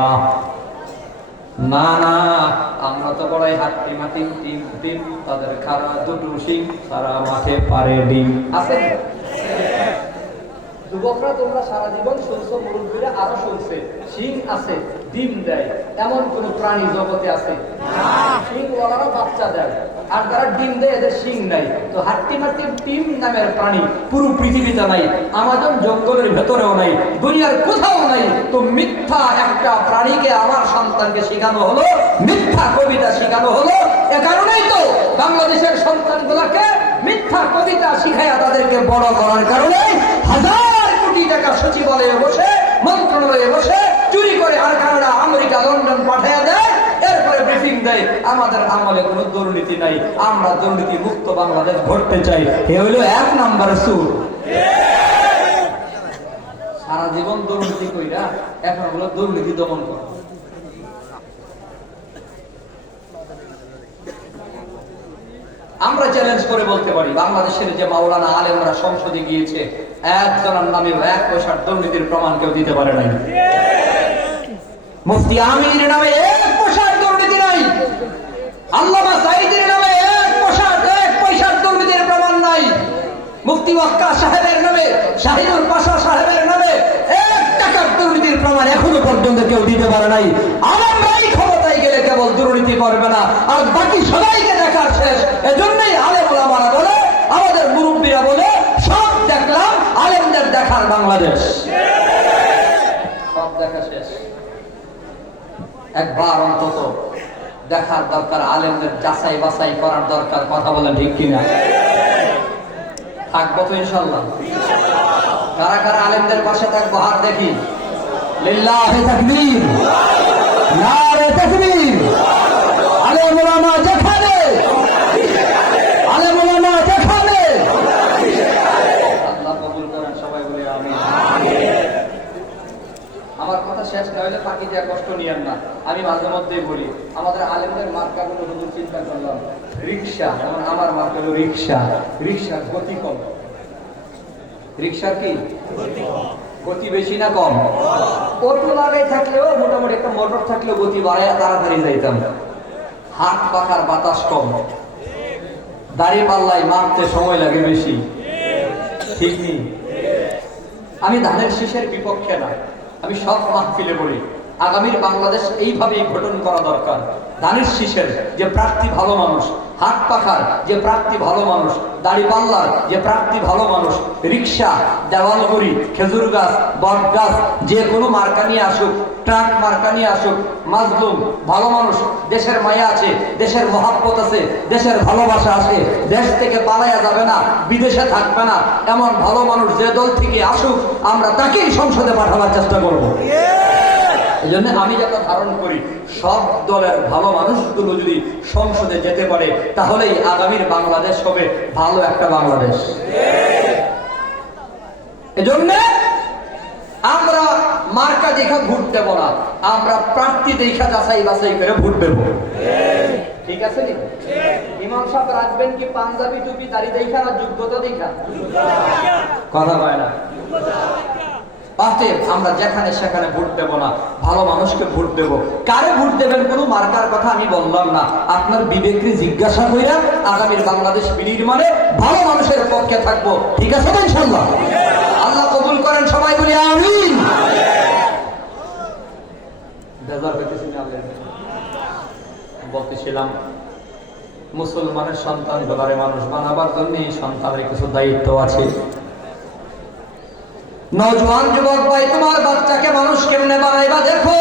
না না, আমরা তো পড়াই হাট্টি মাটি, তিন তাদের খাড়া দুটো শিং, সারা মাঠে পারে ডিম। আছে যুবকরা, তোমরা সারা জীবন শুনছো, মুরব্বীরা আরো শুনছে, শিং আছে, ডিম দেয়, এমন কোন প্রাণী জগতে আছে? শিং ওয়ালারা বাচ্চা দেয়, আর যারা ডিম দেয় এদের শিং নাই। তো হাট্টি মাটির ডিম নামের প্রাণী পুরো পৃথিবীতে নাই, আমাজন জঙ্গলের ভেতরেও নাই, দুনিয়ার কোথাও নাই। তো মিথ্যা একটা প্রাণীকে আমার সন্তানকে শেখানো হলো, মিথ্যা কবিতা শেখানো হলো। এ কারণেই তো বাংলাদেশের সন্তানগুলোকে মিথ্যা কবিতা শিখাইয়া তাদেরকে বড় করার কারণে হাজার কোটি টাকা সচিবালয়ে বসে, মন্ত্রণালয়ে বসে চুরি করে আর কানাডা, আমেরিকা, লন্ডন পাঠাইয়া দেয়। এরপরে ব্রিফিং দেয় আমাদের আমলে কোনো দুর্নীতি নাই, আমরা দুর্নীতি মুক্ত বাংলাদেশ গড়তে চাই। এ হইল 1 নম্বরের সুর। সারা জীবন দুর্নীতি কইরা এখন হলো দুর্নীতি দমন করা। আমরা চ্যালেঞ্জ করে বলতে পারি, বাংলাদেশের যে মাওলানা আলেমরা সংসদে গিয়েছে, একজনের নামে 1 পয়সার দুর্নীতির প্রমাণ কেউ দিতে পারে নাই। মুফতি আমিনের নামে 1 পয়সার দুর্নীতি নাই, আল্লামা সাঈদীর নামে 1 পয়সার দুর্নীতির প্রমাণ নাই, মুফতি ওয়াক্কা সাহেবের নামে, শাহিদুল পাশা সাহেবের নামে 1 টাকার দুর্নীতির প্রমাণ এখনো পর্যন্ত কেউ দিতে পারে নাই। আলেমরাই ক্ষমতায় গেলে কেবল দুর্নীতি করবে না, আর বাকি সবাইকে দেখার শেষ। এজন্যই আলেম ওলামারা বলে, আমাদের মুরব্বীরা বলে, সব দেখলাম, আলেমদের দেখার বাংলাদেশ। সব দেখা শেষ, একবার অন্তত দেখার দরকার, আলেমদের যাচাই বাছাই করার দরকার। কথা বলেন ঠিক কিনা? থাকবো তো ইনশাল্লাহ। কারা কারা আলেমদের পাশে থাকবো হাত দেখি। লিল্লাহি তাকবীর, নারে তাকবীর। আলেম ওলামা যেখানে, আলেম ওলামা যেখানে। আল্লাহ কবুল করেন, সবাই বলে আমিন। আমার কথা শেষ না হলে বাকি দেওয়া কষ্ট নিয়েন না। আমি মাঝে মধ্যেই বলি, আমাদের আলেমদের মার্কাগুলো শুধু চিন্তা করলাম, রিক্সা, যেমন আমার মার্কা হলো রিক্সা, রিক্সার গতি কম। রিক্সার কি গতি বেশি না কম? অটো লাগাই থাকলেও মোটামুটি একটা মোটর থাকলেও গতি বাড়ায় তাড়াতাড়ি যাইতাম। হাত পাখার বাতাস কম, দাড়ি পাল্লাই মাপতে সময় লাগে বেশি। ঠিক নেই? আমি ধানের শীষের বিপক্ষে না, আমি সব মাহফিলে বলি আগামীর বাংলাদেশ এইভাবেই গঠন করা দরকার। ধানের শীষের যে প্রার্থী ভালো মানুষ, হাত পাখার যে প্রার্থী ভালো মানুষ, দাড়িপাল্লার যে প্রার্থী ভালো মানুষ, রিক্সা, দেওয়ালগুড়ি, খেজুর গাছ, বট গাছ, যে কোনো মার্কা নিয়ে আসুক, ট্রাক মার্কা নিয়ে আসুক, মাজলুম ভালো মানুষ, দেশের মায়া আছে, দেশের মহাব্বত আছে, দেশের ভালোবাসা আছে, দেশ থেকে পালাইয়া যাবে না, বিদেশে থাকবে না, এমন ভালো মানুষ যে দল থেকে আসুক আমরা তাকেই সংসদে পাঠাবার চেষ্টা করব। এই জন্য আমি যেটা ধারণ করি, সব দলের ভালো মানুষগুলো যদি সংসদে যেতে পারে তাহলেই আগামীর বাংলাদেশ হবে ভালো একটা বাংলাদেশ। এজন্য আমরা মার্কা দেখা ভোট দেব না, আমরা প্রার্থী দেখা যাচাই বাছাই করে ভোট দেব। ঠিক আছে নি? ইমাম সাহেব রাখবেন কি পাঞ্জাবি টুপি দাড়ি দেখা না যোগ্যতা দেখা? কথা হয় না। অতএব আমরা যেখানে সেখানে ভোট দেব না, ভালো মানুষকে ভোট দেব। কারে ভোট দেবেন কোনো মার্কার কথা আমি বললাম না, আপনার বিবেককে জিজ্ঞাসা কইরা আগামীর বাংলাদেশ বিনির্মাণে ভালো মানুষের পক্ষে থাকবো। ঠিক আছে তো ইনশাআল্লাহ? আল্লাহ কবুল করেন, সবাই বলি আমিন। বেজার হইতেছি না, বলতেছিলাম মুসলমানের সন্তান গুলারে মানুষ বানাবার জন্য সন্তানের কিছু দায়িত্ব আছে। নওজোয়ান যুবক ভাই, তোমার বাচ্চাকে মানুষ কেমনে বানাইবা দেখো।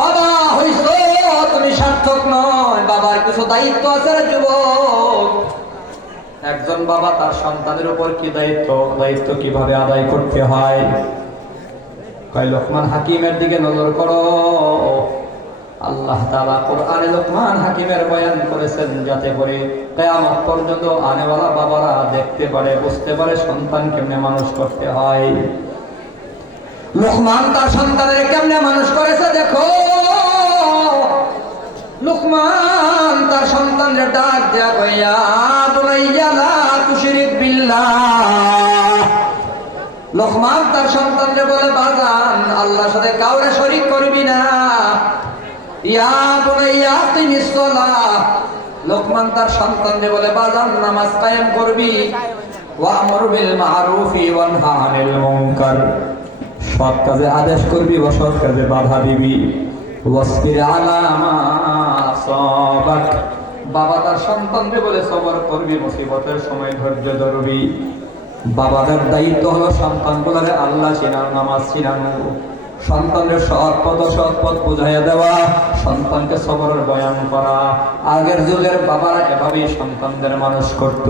বাবা হইছো তুমি সার্থক নয়, বাবার কিছু দায়িত্ব আছে রে যুবক। একজন বাবা তার সন্তানের উপর কি দায়িত্ব কিভাবে আদায় করতে হয়, কয় লোকমান হাকিমের দিকে নজর করো। আল্লাহ তাআলা কোরআনে লোকমান হাকিমের বয়ান করেছেন যাতে করে কিয়ামত পর্যন্ত আনেওয়ালা বাবারা দেখতে পারে, বুঝতে পারে সন্তান কেমনে মানুষ করতে হয়। লোকমান তার সন্তানের কেমনে মানুষ করেছে দেখো। লোকমান তার সন্তানের ডাক দেয়া কইয়া বুনাইয়া লা তুশরিক বিল্লাহ। লোকমান তার সন্তানকে বলে বাজান আল্লাহর সাথে কাউরে শরীক করবি না। ইয়া বুনাইয়া আকিমিস সালাহ। লোকমান তার সন্তানকে বলে বাজান নামাজ কায়েম করবি। ওয়া'মুর বিল মা'রুফি ওয়ানহা আনিল মুনকার। সৎ কাজে আদেশ করবি, অসৎ কাজে বাধা দিবি। ওয়াসবির আলা মা আসাবাক। বাবা তার সন্তানকে বলে সবর করবি, মুসিবতের সময় ধৈর্য ধরবি। বাবাদের দায়িত্ব হলো সন্তানগুলোরে আল্লাহ চিনানো, নামাজ চিনানো, সন্তানের সৎ পথ বুঝাইয়া দেওয়া, সন্তানকে সবরের বয়ান করা। আগের যুগের বাবারা এভাবেই সন্তানদের মানুষ করত।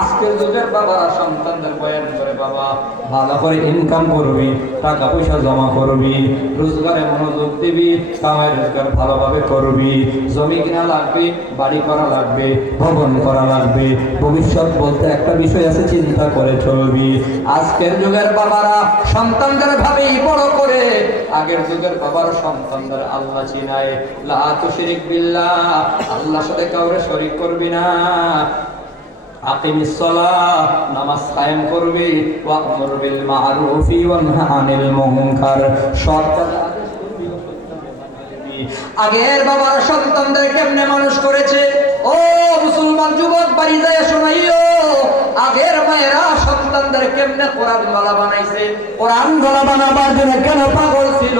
আজকের যুগের বাবারা সন্তানদের বয়ান করে, বাবা ভালো করে ইনকাম করবি, টাকা পয়সা জমা করবি, রোজগারে মনোযোগ দিবি, কামাই রোজগার ভালোভাবে করবি, জমি কিনা লাগবে, বাড়ি করা লাগবে, ভবন করা লাগবে, ভবিষ্যৎ বলতে একটা বিষয় আছে, চিন্তা করে চলবি। আজকের যুগের বাবারা সন্তানদের ভাবেই বড় করে, আগের যুগের বাবার সন্তানদের আল্লাহ চিনায়। লা তুশরিক বিল্লাহ, আল্লাহর সাথে কাউরে শরীক করবি না। আকিমিস সালাহ, নামাজ কায়েম করবি। ওয়া'মুর বিল মা'রুফি ওয়ানহা আনিল মুনকার। সৎ কাজে আদেশ করবি, অসৎ কাজে বাধা দিবি। আগের বাবার সন্তানদের কেমনে মানুষ করেছে, ও মুসলমান যুবক বাড়ি যায় শোনাইও। আগের মায়েরা সন্তানদের কেমনে কোরআন গলা বানাইছে। কোরআন গলা বানাবার জন্য কেন পাগল ছিল?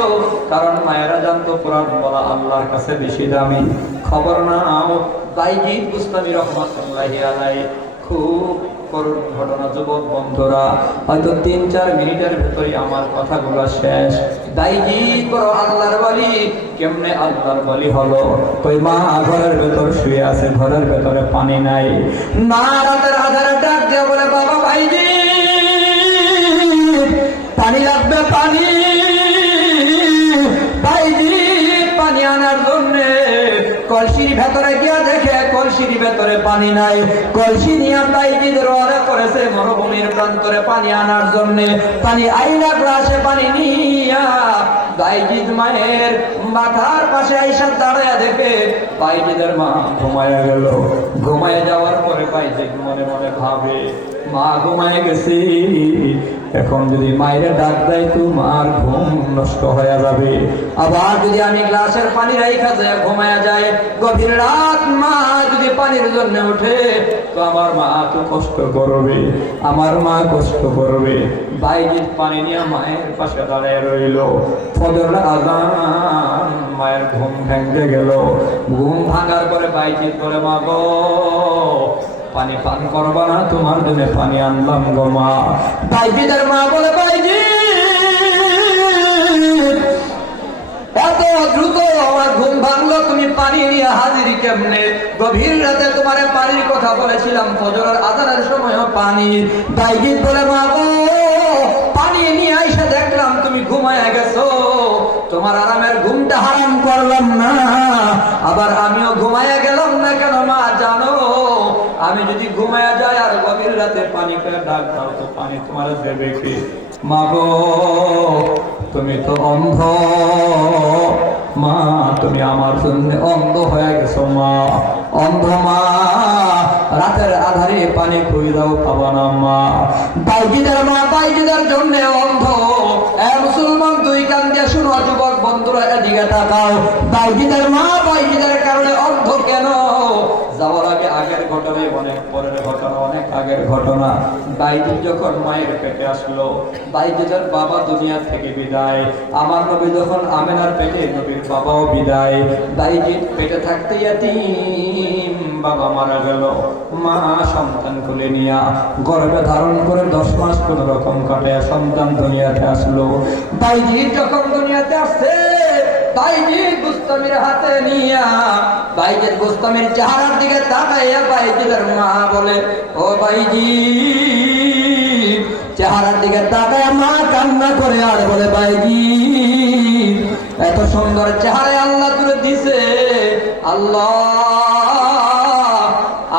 কারণ মায়েরা জানতো কোরআন গলা আল্লাহর কাছে বেশি দামি। খবর নাও, বাইজিদ বুস্তামি রহমাতুল্লাহি আলাইহি খুব করুণ ঘটনা। যুবক বন্ধুরা, হয়তো 3-4 মিনিটের ভেতরে আমার কথাগুলো শেষ। বাইজিদ বড় আল্লাহর ওয়ালি। কেমনে আল্লাহর ওয়ালি হলো? কই মা ঘরের ভেতর শুয়ে আছে, ঘরের ভেতরে পানি নাই। মা রাতের আধারে ডাক দিয়ে বলে, বাবা বাইজিদ পানি লাগবে, পানি। বাইজিদ পানি আনার জন্য কলসির ভেতরে গিয়া দেখে কলসির ভেতরে পানি নাই। কলসি নিয়ে বাইজিদ রওনা করেছে মরুভূমির প্রান্তরে পানি আনার জন্য। পানি আইনা গ্লাসে পানি নিয়া বাইজিদ মায়ের মাথার পাশে আইসা দাঁড়ায়া দেখে বাইজিদের মা ঘুমায়া গেল। ঘুমায় যাওয়ার পরে বাইজিদ মনে মনে ভাবে, মা ঘুমায় গেছি, এখন যদি মায়ের ডাক দেয় তোমার ঘুম নষ্ট হয়ে যাবে। আবার যদি আমি গ্লাসের পানি রাইখা যায় ঘুমায়া যায়, গভীর রাত মা যদি পানির জন্য উঠে তো আমার মা তো কষ্ট করবে, আমার মা কষ্ট করবে। বাইজিৎ পানি নিয়ে মায়ের পাশে দাঁড়িয়ে রইল। ফজরের আযান, মায়ের ঘুম ভেঙে গেল। ঘুম ভাঙার পরে বাইজিৎ বলে, মা গো পানি পান করবা না? তোমার জন্য পানি আনলাম গো মা। বাইজিদের মা বলে, বাইজিৎ এত দ্রুত আমার ঘুম ভাঙলো, তুমি পানি নিয়ে হাজির কেমনে? গভীর রাতে তোমার পানির কথা বলেছিলাম, ফজরের আযানের সময়ও পানি। বাইজিৎ বলে, মা গো পানি নিয়ে আইসা দেখলাম তুমি ঘুমায়া গেছো, তোমার আরামের ঘুমটা হারাম করলাম না, আবার আমিও ঘুমায়া গেলাম না কেন মা জানো? আমি যদি ঘুমায়া যাই আর গভীর রাতে পানি করে ডাক দাও তো পানি তোমার দেবে কি? মা গো তুমি তো অন্ধ, মা তুমি আমার জন্য অন্ধ হয়ে গেছো মা, অন্ধ মা, রাতের আধারে পানি খুঁজাও পাবা না মা। বাইজিদের মা বাইজিদের জন্য অন্ধ। মুসলমান দুই কান দিয়ে শুনো, যুবক বন্ধুরা এদিকে তাকাও। বাইজিদের মা বাইজিদের কারণে অন্ধ কেন? যাওয়ার আগে আগের ঘটনা, অনেক পরের ঘটনা, অনেক আগের ঘটনা। বাইজিদ যখন মায়ের পেটে আসলো, বাইজিদের বাবা দুনিয়া থেকে বিদায়। আমার নবী যখন আমেনার পেটে, নবীর বাবাও বিদায়। বাইজিদ পেটে থাকতে ইয়াতীম, বাবা মারা গেল। মা সন্তান কোলে নিয়া গর্ভে ধারণ করে 10 মাস কোন রকম কাটায় সন্তান দুনিয়াতে আসলো। বাইজিদ যখন দুনিয়াতে আসছে, বাইজিদ গোস্তামির হাতে নিয়া বাইজিদ গোস্তামির চেহারার দিকে তাকাইয়া বাইজিদের মা বলে, ও বাইজিদ, চেহারার দিকে তাকাইয়া মা কান্না করে আর বলে, বাইজিদ এত সুন্দর চেহারায় আল্লাহ তুলে দিছে, আল্লাহ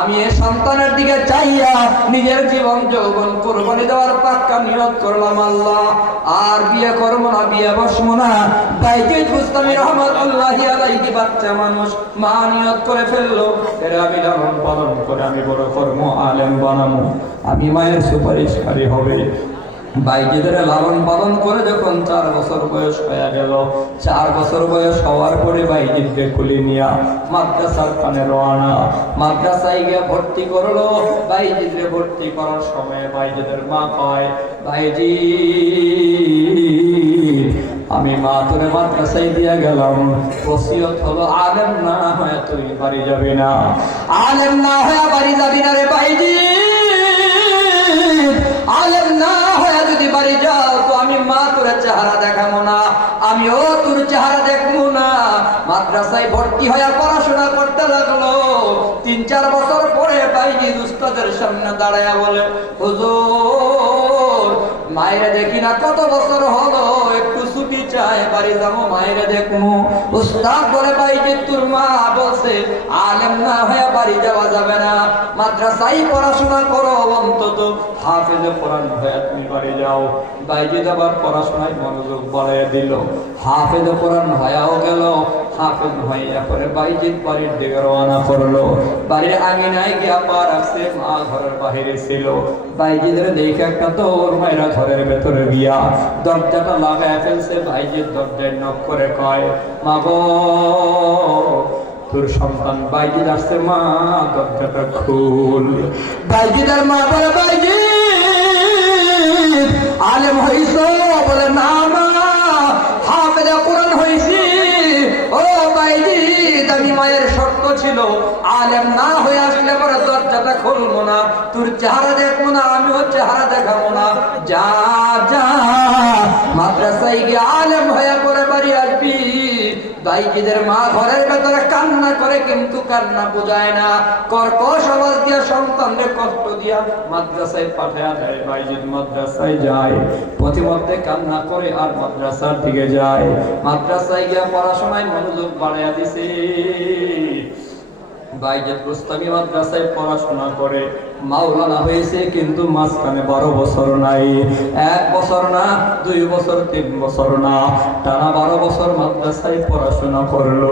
আমি এই সন্তানের দিকে চাইয়া নিজের জীবন যৌবন কুরবানি দেওয়ার পাক্কা নিয়ত করলাম আল্লাহ, আর বিয়ে করবো না, বিয়ে বসবো না। বাইজিদ গোস্তামি রহমাতুল্লাহি আলাইহি বাচ্চা মানুষ, মা নিয়ত করে ফেললো, এর আমি লালন পালন করে আমি বড় করবো, আলেম বানাবো, আমি মায়ের সুপারিশকারী হবে। বাইজিদের লালন পালন করে যখন 4 বছর বয়স হয়ে গেল, 4 বছর বয়স হওয়ার পরে বাইজিদকে কুলি নিয়া মাদ্রাসার পানে রওনা। মাদ্রাসায় গিয়ে ভর্তি করলো। বাইজিদকে ভর্তি করার সময় বাইজিদের মা কয়, বাইজিদ আমি মা তোরে মাদ্রাসায় দিয়া গেলাম, ওসিয়ত হলো আলেম না হয়ে তুই বাড়ি যাবি না, আলেম না হয়ে বাড়ি যাবি না রে বাইজিদ, আলেম না হয়ে যদি বাড়ি যাও তো আমি মা তোর চেহারা দেখাবো না, আমিও তোর চেহারা দেখবো না। মাদ্রাসায় ভর্তি হয়ে পড়াশোনা করতে লাগলো। 3-4 বছর পরে বাইজিদ উস্তাদের সামনে দাঁড়ায়া বলে, হুজুর মায়েরা দেখি না কত বছর হলো, একটু ছুটি চাই, বাড়ি যাবো, মায়েরা দেখবো। উস্তাদ বলে, বাইজিদ তোর মা বলছে আলেম না হয়ে বাড়ি যাওয়া যাবে না, মাদ্রাসায় পড়াশোনা করো, অন্তত হাফেজে কোরআন হয়ে তুমি বাড়ি যাও। বাইজিদ আবার পড়াশোনায় মনোযোগ বাড়িয়ে দিল, হাফেজে কোরআন হয়েও গেল। হাফেজ হইয়া পরে বাইজিদ বাড়ির দিকে রওনা করলো। বাড়ির আঙিনায় গিয়া পা রাখছে, মা ঘরের বাহিরে ছিল। বাইজিদের দেখে একটা দৌড় মাইরা ঘরের ভেতরে গিয়া দরজাটা লাগায় ফেলছে। বাইজিদ দরজায় নক করে কয়, মা গো তোর সন্তান বাইজিদ আসছে, মা দরজাটা খুল। বাইজিদের মা বলে, বাইজিদ আলেম হইছ? বলে, না মা হাফেজে কোরআন হইছি। ও বাইজিদ আমি মায়ের শর্ত ছিল আলেম না হয়ে আসলে পরে দরজাটা খুলবো না, তোর চেহারা দেখবো না, আমিও চেহারা দেখাবো না, যা যা মাদ্রাসায় গিয়ে আলেম হয়ে পরে বাড়ি আসবি। বাইজিদের মা ঘরের ভেতরে কান্না করে, কিন্তু কান্না বোঝায় না, কর্কশ আওয়াজ দিয়া সন্তানদের কষ্ট দিয়া মাদ্রাসায় পাঠায় দেয়। বাইজিদ মাদ্রাসায় যায়, প্রতিমধ্যে কান্না করে আর মাদ্রাসার দিকে যায়। মাদ্রাসায় গিয়া পড়াশোনায় মনোযোগ বাড়াইয়া দিছে। বাইজিদ গোস্তামি মাদ্রাসায় পড়াশোনা করে মাওলানা হয়েছে, কিন্তু মাঝখানে 12 বছর নাই, 1 বছর না, 2 বছর, 3 বছর না, টানা 12 বছর মাদ্রাসায় পড়াশোনা করলো।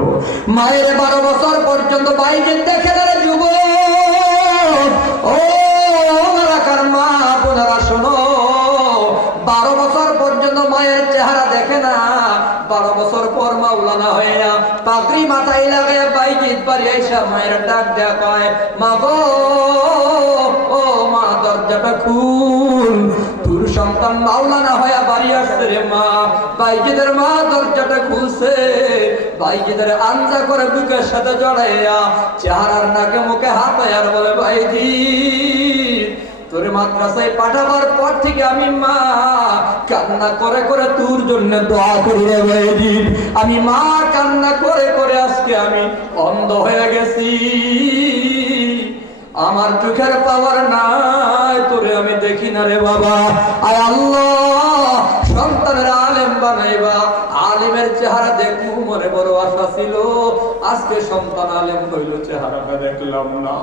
মায়ের 12 বছর পর্যন্ত বাইজিদ দেখে গেলে যুবক, ও এলাকার মা বোনেরা শোনো, মাওলানা হইয়া পাগড়ি মাথায় লাগাইয়া বাইজিৎ বাড়ি আইসা মায়ের ডাক দেয়া কয়, মা গো ও মা দরজাটা খুল, তোর সন্তান মাওলানা হইয়া বাড়ি আসছে রে মা। বাইজিদের মা দরজাটা খুলছে, বাইজিদের আঞ্জা করে বুকের সাথে জড়াইয়া চেহারার নাকে মুখে হাত আর বলে, ভাইজি তোর মাদ্রাসায় পাঠাবার পর থেকে আমি মা কান্না করে করে তোর জন্য দোয়া করি রে ভাইজি। আমি মা কান্না করে করে আজকে আমি অন্ধ হয়ে গেছি, আমার চোখের পাওয়ার নাই, তোরে আমি দেখি না রে বাবা। আয় আল্লাহ সন্তানের আলেম বানাইবা, আলেমের চেহারা দেখবো মনে বড় আশা ছিল, আজকে সন্তান আলেম হইল চেহারাটা দেখলাম না।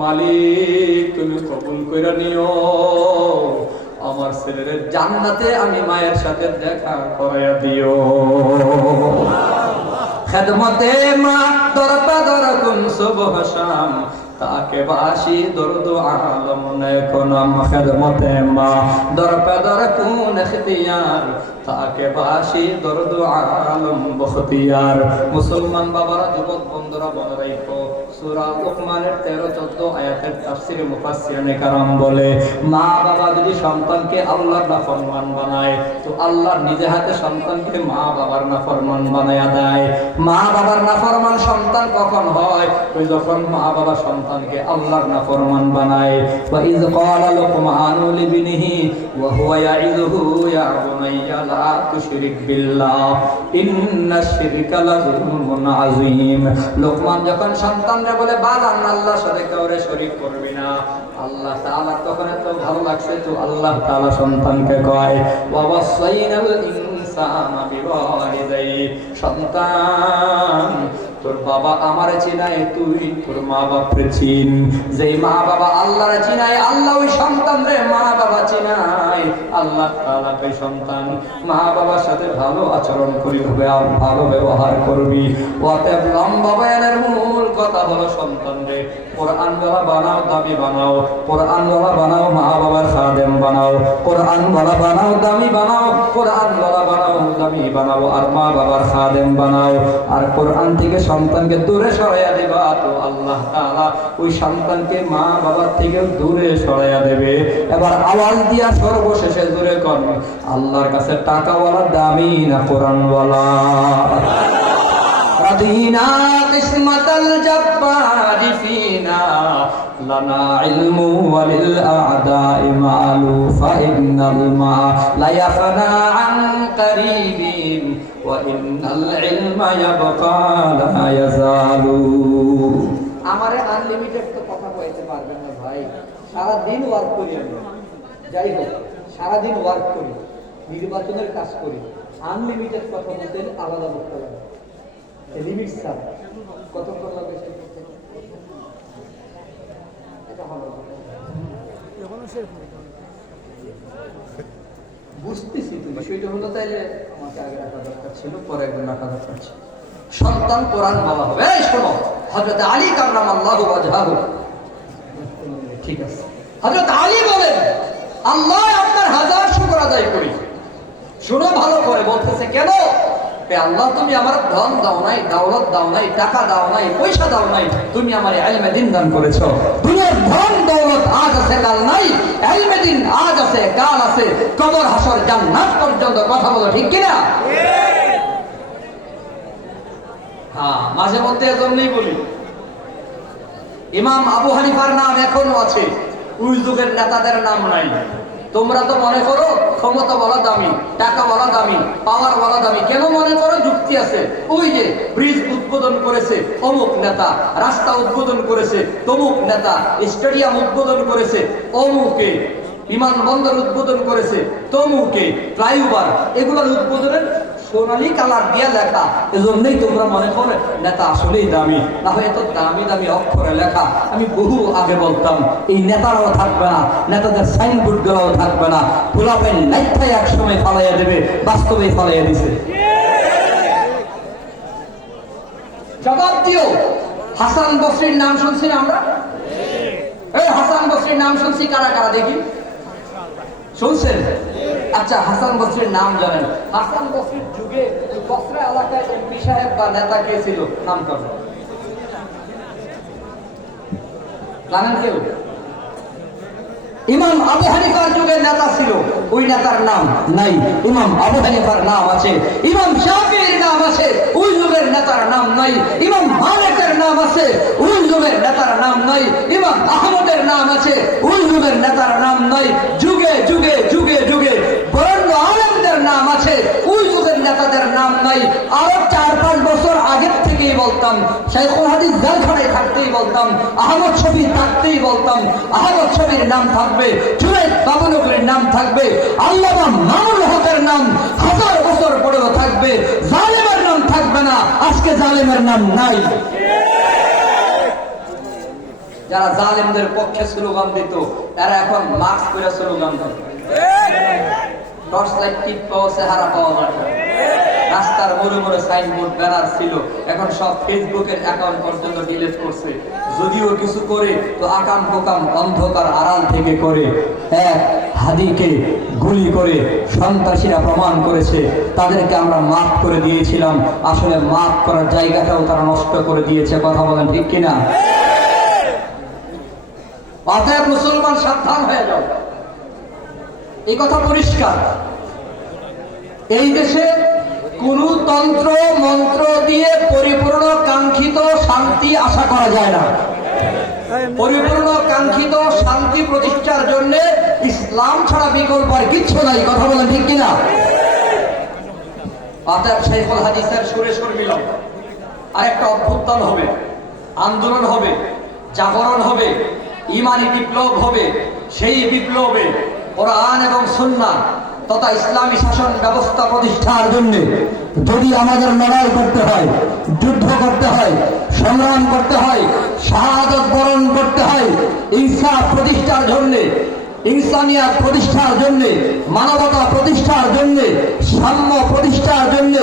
মালিক তুমি কবুল কইরা নিও, আমার ছেলের জান্নাতে আমি মায়ের সাথে দেখা করাইয়া দিও। খেদমতে মা দরপা দরকুন সুবহ শাম, তাকে বাসি দরদ আলম নেকনম। খেদমতে মা দরপা দরকুন ইখতিয়ার, তাকে বাসি দরদ আলম বখতিয়ার। মুসলমান বাবারা, যুবক বন্ধুরা মনে রাখো, সূরা লুকমানের 13-14 আয়াতের তাফসীরে মুফাসসিরিনে কারাম বলে, মা বাবা যদি সন্তানকে আল্লাহর নাফরমান বানায়, তো আল্লাহ নিজে হাতে সন্তানকে মা বাবার নাফরমান বানায়া দেয়। মা বাবার নাফরমান সন্তান কখন হয়? ওই যখন মা বাবা সন্তানকে আল্লাহর নাফরমান বানায়। ওয়া ইয ক্বালা লুকমানু লিবনিহি ওয়া হুয়া ইয়াইযুহু ইয়া বুনাইয়া লা তুশরিক বিল্লাহ ইন্নাশ শিরকা লাযুলমুন আযীম। লোকমান যখন সন্তানকে বলে, বাজান আল্লাহর সাথে কাউরে শরীক করবি না, আল্লাহ তাআলা তখন এত ভালো লাগছে, তো আল্লাহ তাআলা সন্তানকে কয়, ওয়া ওয়াসাইনাল ইনসানা বিওয়ালিদাইহি, সন্তান তোর বাবা আমারে চিনায়, তুই তোর মা বাপরে চিন। যে মা বাবা আল্লাহরে চিনায়, আল্লাহ ওই সন্তান রে মা বাবা চিনায়। আল্লাহ তাআলা কই, সন্তান মা বাবার সাথে ভালো আচরণ করি হবে, আর ভালো ব্যবহার করবি। অতএব লম্বা বয়ানের মূল কথা হলো, সন্তান রে কোরআন ওয়ালা বানাও, দামি বানাও। কোরআন ওয়ালা বানাও, মা বাবার খাদেম বানাও। কোরআন ওয়ালা বানাও, দামি বানাও। কোরআন ওয়ালা বানাও, দামি বানাও, আর মা বাবার খাদেম বানাও। আর কোরআন থেকে সন্তানকে দূরে সরাইয়া দিবা, তো আল্লাহ তাআলা ওই সন্তানকে মা বাবার থেকে দূরে সরাইয়া দেবে। এবার আওয়াজ দিয়া সর্বশেষে দূরে কর, আল্লাহর কাছে টাকাওয়ালা দামি না কোরআনওয়ালা? রাদিনা কিসমাতাল জাব্বারি ফিনা লানা ইলমু ওয়ালিল আ'দাই মালু ফা ইন্নাল মা লা ইয়াফনা আন কারীবিন ওয়া ইন্নাল ইলমা ইয়াবকা লা ইয়াজালু। আমারে আনলিমিটেড তো কথা কইতে পারবেন না ভাই, সারা দিন ওয়ার্ক করি আমি, যাই হোক সারা দিন ওয়ার্ক করি, নির্বাচনের কাজ করি, আনলিমিটেড কথা বলতে আলাদা বক্তব্য লাগে, লিমিট ছাড়া কতক্ষণ লাগবে এটা ভালো বুঝতেছি। তো বিষয়টা হলো, তাইলে আমাকে আগে রাখা দরকার ছিল, পরে একদিন রাখা দরকার ছিল। সন্তান কোরআন বাবা হবে। এই শোনো, হযরত আলী কাররামাল্লাহু ওয়াজহাহু, ঠিক আছে, হযরত আলী বলেন, আল্লাহ আপনার হাজার শুকর আদায় করি। শুনো ভালো করে, বলতেছে কেন? আল্লাহ তুমি আমার ধন দাও নাই, দৌলত দাও নাই, টাকা দাও নাই, পয়সা দাও নাই, তুমি আমার ইলমে দ্বীন দান করেছো। দুনিয়ার ধন দৌলত আজ আছে কাল নাই, ইলমে দ্বীন আজ আছে কাল আছে, কবর হাসর জান্নাত পর্যন্ত। কথা বলো ঠিক কিনা? হ্যাঁ, মাঝে মধ্যে এজন্যই বলি, ইমাম আবু হানিফার নাম এখনো আছে, ওই যুগের নেতাদের নাম নাই। তোমরা তো মনে করো ক্ষমতা বলা দামি, টাকা বলা দামি, পাওয়ার বলা দামি। কেন মনে করো? যুক্তি আছে। ওই যে ব্রিজ উদ্বোধন করেছে অমুক নেতা, রাস্তা উদ্বোধন করেছে তমুক নেতা, স্টেডিয়াম উদ্বোধন করেছে অমুকে, বিমানবন্দর উদ্বোধন করেছে তমুকে, ফ্লাইওভার, এগুলোর উদ্বোধনের সোনালী কালার দিয়া লেখা। এজন্যই তোমরা মনে করো নেতা আসলেই দামি। না হয় এত দামি দামি অক্ষরে লেখা আমি বহু আগে বলতাম, এই নেতারাও থাকবে না, নেতাদের সাইনবোর্ড গুলাও থাকবে না। পোলাপেন লাইফটাই একসময় ফালাইয়া দেবে, বাস্তবে ফালাইয়া দিছে। জবাব দিও। হাসান বসরির নাম শুনছি না আমরা? এই হাসান বসরির নাম শুনছি কারা কারা দেখি? শুনছেন? আচ্ছা, হাসান বসরির নাম জানেন? হাসান বসরির যুগে বসরা এলাকায় এমপি সাহেব বা নেতা কে ছিল নাম করো, জানেন কেউ? ইমাম আবু হানিফার যুগের নেতা ছিল, ওই নেতার নাম নাই। ইমাম আবু হানিফার নাম আছে, ইমাম শাফিঈর নাম আছে, ওই যুগের নেতার নাম নাই। ইমাম মালিকের নাম আছে, ওই যুগের নেতার নাম নাই। ইমাম আহমদের নাম আছে, ওই যুগের নেতার নাম নাই। যুগে যুগে যুগে যুগে বরেণ্য আলেমদের নাম আছে, ওই যুগের নেতাদের নাম নাই। আরো 4-5 বছর আগের থেকেই বলতাম, শাইখুল হাদিস জেলখানায় থাকতেই বলতাম, আহমদ শফি থাকতেই বলতাম, আহমদ শফির নাম থাকবে, জুনায়েদ বাবুনগরীর নাম থাকবে, আল্লামা মামুনুল হকের নাম 1000 বছর পরেও থাকবে। জালেমের নাম থাকবে না। আজকে জালেমের নাম নাই। যারা জালেমদের পক্ষে স্লোগান দিত, এরা এখন মাস্ক করে স্লোগান দেয়। টর্চ লাইট টিপ পাওয়া, চেহারা পাওয়া যায় না। রাস্তার মোড়ে মোড়ে সাইনবোর্ড ব্যানার ছিল, এখন সব ফেসবুকের অ্যাকাউন্ট পর্যন্ত ডিলিট করছে। যদিও কিছু করে তো আকাম পোকাম অন্ধকার আড়াল থেকে করে। এক হাদিকে গুলি করে সন্ত্রাসীরা প্রমাণ করেছে, তাদেরকে আমরা মাফ করে দিয়েছিলাম। আসলে মাফ করার জায়গাটাও তারা নষ্ট করে দিয়েছে। কথা বলেন ঠিক কিনা? অতএব মুসলমান সাবধান হয়ে যাও, এই কথা পরিষ্কার। এই দেশে কোন তন্ত্র মন্ত্র দিয়ে পরিপূর্ণ কাঙ্ক্ষিত শান্তি আশা করা যায় না। পরিপূর্ণ কাঙ্ক্ষিত শান্তি প্রতিষ্ঠার জন্য ইসলাম ছাড়া বিকল্প আর কিচ্ছু নাই। কথা বলেন ঠিক কিনা? অতএব শাইখুল হাদিসের সুরে সুর মিলন, আরেকটা অভ্যুত্থান হবে, আন্দোলন হবে, জাগরণ হবে, ইমানি বিপ্লব হবে। সেই বিপ্লবে কোরআন এবং সুন্নাহ তথা ইসলামী শাসন ব্যবস্থা প্রতিষ্ঠার জন্য যদি আমাদের লড়াই করতে হয়, যুদ্ধ করতে হয়, সংগ্রাম করতে হয়, শাহাদাত বরণ করতে হয়, ইনসাফ প্রতিষ্ঠার জন্য, ইনসানিয়াত প্রতিষ্ঠার জন্য, মানবতা প্রতিষ্ঠার জন্য, সাম্য প্রতিষ্ঠার জন্য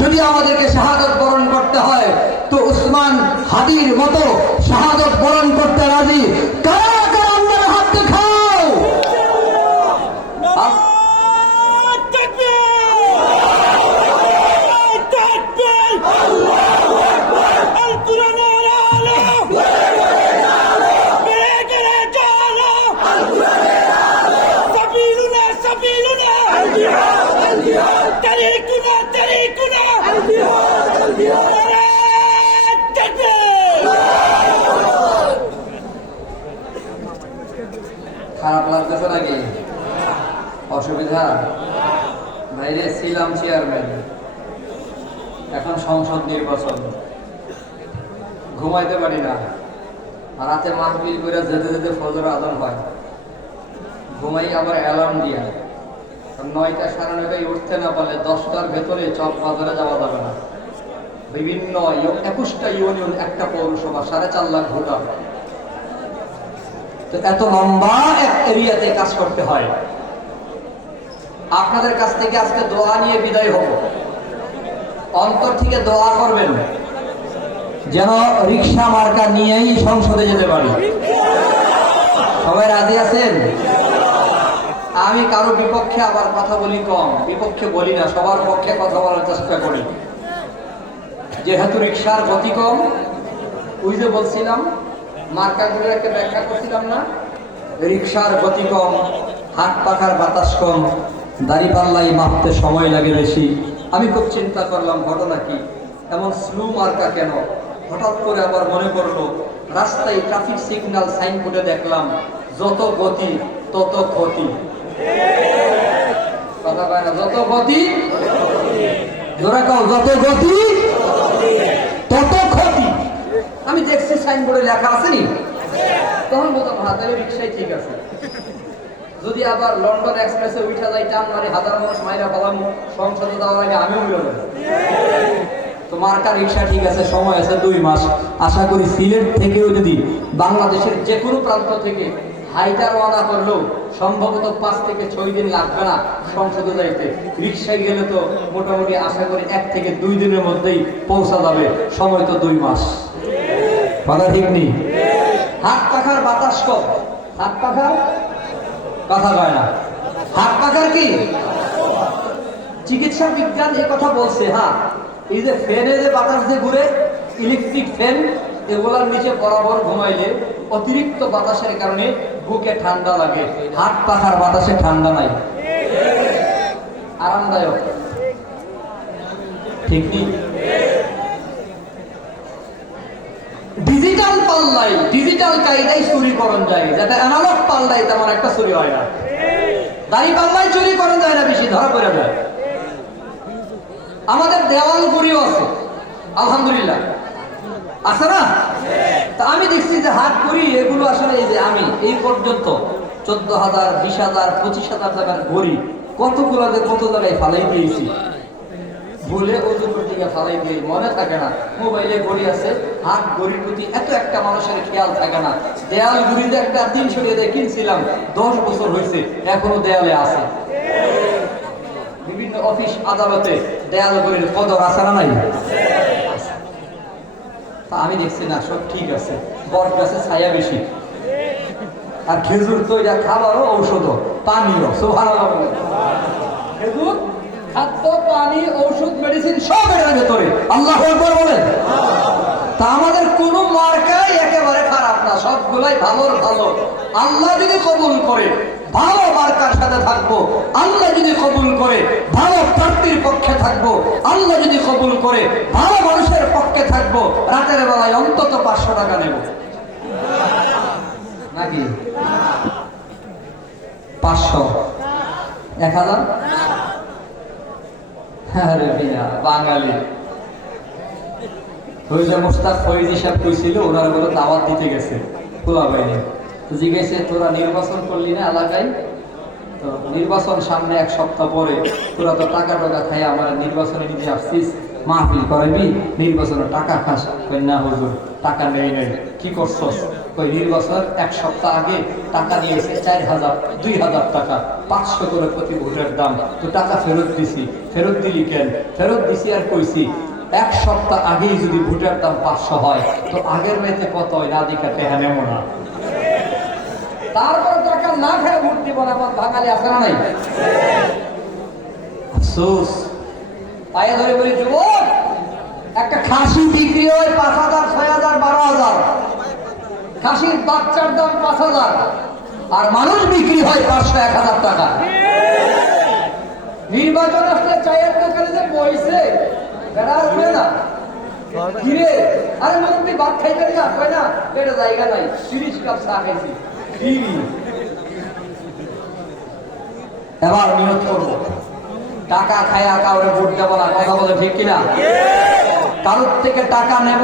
যদি আমাদেরকে শাহাদাত বরণ করতে হয়, তো উসমান হাদির মতো শাহাদাত বরণ করতে রাজি কারা কারা? আমাদের হাত দেখাও। খারাপ লাগতেছে নাকি? অসুবিধা? বাইরে ছিলাম চেয়ারম্যান, এখন সংসদ নির্বাচন, ঘুমাইতে পারি না। রাতে মাহফিল করে যেতে যেতে ফজর আজান হয়, ঘুমাই আবার অ্যালার্ম দিয়া। 9টা 9:30 উঠতে না পারলে 10টার ভেতরে চক বাজারে যাওয়া যাবে না। বিভিন্ন 21টা ইউনিয়ন, একটা পৌরসভা, 4.5 লাখ ভোটার। তো এত লম্বা এক এরিয়াতে কাজ করতে হয়। আপনাদের কাছ থেকে আজকে দোয়া নিয়ে বিদায় হব। অন্তর থেকে দোয়া করবেন যেন রিক্সা মার্কা নিয়েই সংসদে যেতে পারি। সবাই রাজি আছেন? আমি কারো বিপক্ষে আবার কথা বলি কম, বিপক্ষে বলি না, সবার পক্ষে কথা বলার চেষ্টা করি। যেহেতু রিক্সার গতি কম, ওই যে বলছিলাম মার্কাগুলোর একটা ব্যাখ্যা করছিলাম না, রিক্সার গতি কম, হাত পাখার বাতাস কম, দাড়ি পাল্লাই মাপতে সময় লাগে বেশি। আমি খুব চিন্তা করলাম ঘটনা কি, এমন স্লো মার্কা কেন? হঠাৎ করে আবার মনে পড়লো রাস্তায় ট্রাফিক সিগন্যাল সাইনবোর্ডে দেখলাম যত গতি তত ক্ষতি। কথা কয় না? যত গতি, জোরে কও, যত গতি তত ক্ষতি। আমি দেখছি সাইনবোর্ডে লেখা আছে নি, তখন বলতাম হাতে রিক্সাই ঠিক আছে। যদি আবার লন্ডন এক্সপ্রেসে উঠা যায়, টান মারে, 1000 মানুষ মাইরা পালাম, সংসদে যাওয়ার আগে আমিও উঠে যাবো। তো মার্কা রিক্সা ঠিক আছে, সময় আছে 2 মাস। আশা করি সিলেট থেকেও যদি বাংলাদেশের যে কোনো প্রান্ত থেকে হাইটা রওনা করলেও সম্ভবত 5 থেকে 6 দিন লাগবে না সংসদে যাইতে। রিক্সায় গেলে তো মোটামুটি আশা করি 1 থেকে 2 দিনের মধ্যেই পৌঁছা যাবে, সময় তো 2 মাস। কথা ঠিক নেই? হাত পাখার বাতাস কম, হাত পাখার কথা কয় না, হাত পাখার কি চিকিৎসা বিজ্ঞান এই কথা বলছে। হ্যাঁ, এই যে ফ্যানে যে বাতাস যে ঘুরে, ইলেকট্রিক ফ্যান, এগুলার নিচে বরাবর ঘুমাইলে অতিরিক্ত বাতাসের কারণে বুকে ঠান্ডা লাগে, হাত পাখার বাতাসে ঠান্ডা নাই, আরামদায়ক। ঠিক কি? ডিজিটাল পাল্লাই, ডিজিটাল কায়দায় চুরি করণ যায়, যাতে অ্যানালগ পাল্লাই তেমন একটা চুরি হয় না। দাড়ি পাল্লাই চুরি করণ যায় না, বেশি ধরা পড়ে যায়। আমাদের দেওয়াল গুড়িও আছে, আলহামদুলিল্লাহ, আছে না? তা আমি দেখছি যে হাত করি এগুলো আসলে এই যে আমি এই পর্যন্ত 14,000, 20,000, 25,000 টাকার ঘড়ি কতগুলো যে কত জায়গায় ফালাই দিয়েছি, বলে ওজুর দিকে ফালাই দিয়ে মনে থাকে না। মোবাইলে ঘড়ি আছে, হাত ঘড়ির প্রতি এত একটা মানুষের খেয়াল থাকে না। দেয়াল ঘড়িতে একটা 300 দিয়ে কিনছিলাম, 10 বছর হয়েছে, এখনো দেয়ালে আছে। বিভিন্ন অফিস আদালতে দেয়াল ঘড়ির কদর আছে না নাই? তা আমি দেখছি না, সব ঠিক আছে। বট গাছে ছায়া বেশি, আর খেজুর তো এটা খাবারও ঔষধও পানিও। সুবহানাল্লাহ। খেজুর খাদ্য, পানি, ঔষধ, মেডিসিন সব এর ভেতরে। আল্লাহু আকবার বলেন। তা আমাদের কোনো মার্কাই একেবারে খারাপ না, সবগুলাই ভালোর ভালো। আল্লাহ যদি কবুল করে ভালো মার্কার সাথে থাকবো, আল্লাহ যদি কবুল করে ভালো প্রার্থীর পক্ষে থাকবো, আল্লাহ যদি কবুল করে ভালো মানুষের পক্ষে থাকবো, রাতের বেলায় অন্তত 500 টাকা নেব নাকি? 500, 1000? আরে মিয়া বাঙালি। মোস্তাক ফরিদি সাহেব কইছিল, ওনারা বলে দাওয়াত দিতে গেছে খোলা বাইরে। তো জিজ্ঞেসে, তোরা নির্বাচন করলি না এলাকায়? তো নির্বাচন সামনে 1 সপ্তাহ পরে, তোরা তো টাকা খাই আমার নির্বাচনে নিতে আসছিস, মাহফিল করাবি, নির্বাচনে টাকা খাস? কই না হুজুর, টাকা নেই নেই। কি করছস? কই নির্বাচন 1 সপ্তাহ আগে টাকা নিয়েছে 4,000, 2,000 টাকা, 500 করে প্রতি ভোটের দাম। তো টাকা ফেরত দিছি। ফেরত দিলি কেন? ফেরত দিছি আর কইছি 1 সপ্তাহ আগেই যদি ভোটের দাম 500 হয়, তো আগের মেয়েতে কত হয় না দিকা টেহা নেব না। তারপর টাকা না খেয়ে ভোট দিব না, বাঙালি আছে না নাই? আফসোস। পায়ে ধরে বলি, যুবক, একটা খাসি বিক্রি হয় 5,000, 6,000, 12,000। খাসির বাচ্চার দাম 5,000, আর মানুষ বিক্রি হয় 500, 1,000 টাকা। নির্বাচন আসলে চায়ের দোকানে যে বইছে, বেড়া আসবে না কিরে, আরে মুরব্বী ভাত খাইতে না, কয় না পেটে জায়গা নাই, 30 কাপ চা খাইছি। এবার নিয়ত করবো, টাকা খায়া কাউরে ভোট দেবো না। কথা বলে ঠিক কিনা? কারোর থেকে টাকা নেব,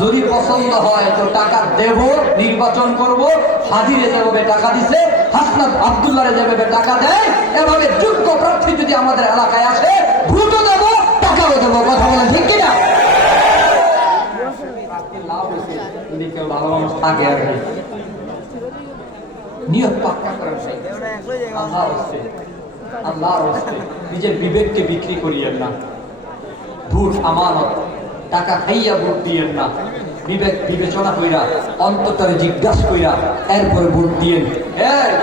যদি পছন্দ হয় তো টাকা দেব, নির্বাচন করব। হাজিরে যেভাবে টাকা দিছে, হাসনাত আব্দুল্লাহ যেভাবে টাকা দেয়, এভাবে যোগ্য প্রার্থী যদি আমাদের এলাকায় আসে, ভোটও দেব, টাকাও দেবো। কথা বলে ঠিক কিনা? লাভ হয়েছে যদি কেউ ভালো মানুষ থাকে আর কি। নিয়ত পাক্কা করেন, আল্লাহর হস্তে, আল্লাহর হস্তে। নিজের বিবেককে বিক্রি করিয়েন না। ভোট আমানত, টাকা খাইয়া ভোট দিয়েন না। বিবেক বিবেচনা কইরা, অন্তরে জিজ্ঞাসা কইরা এরপরে ভোট দিয়েন।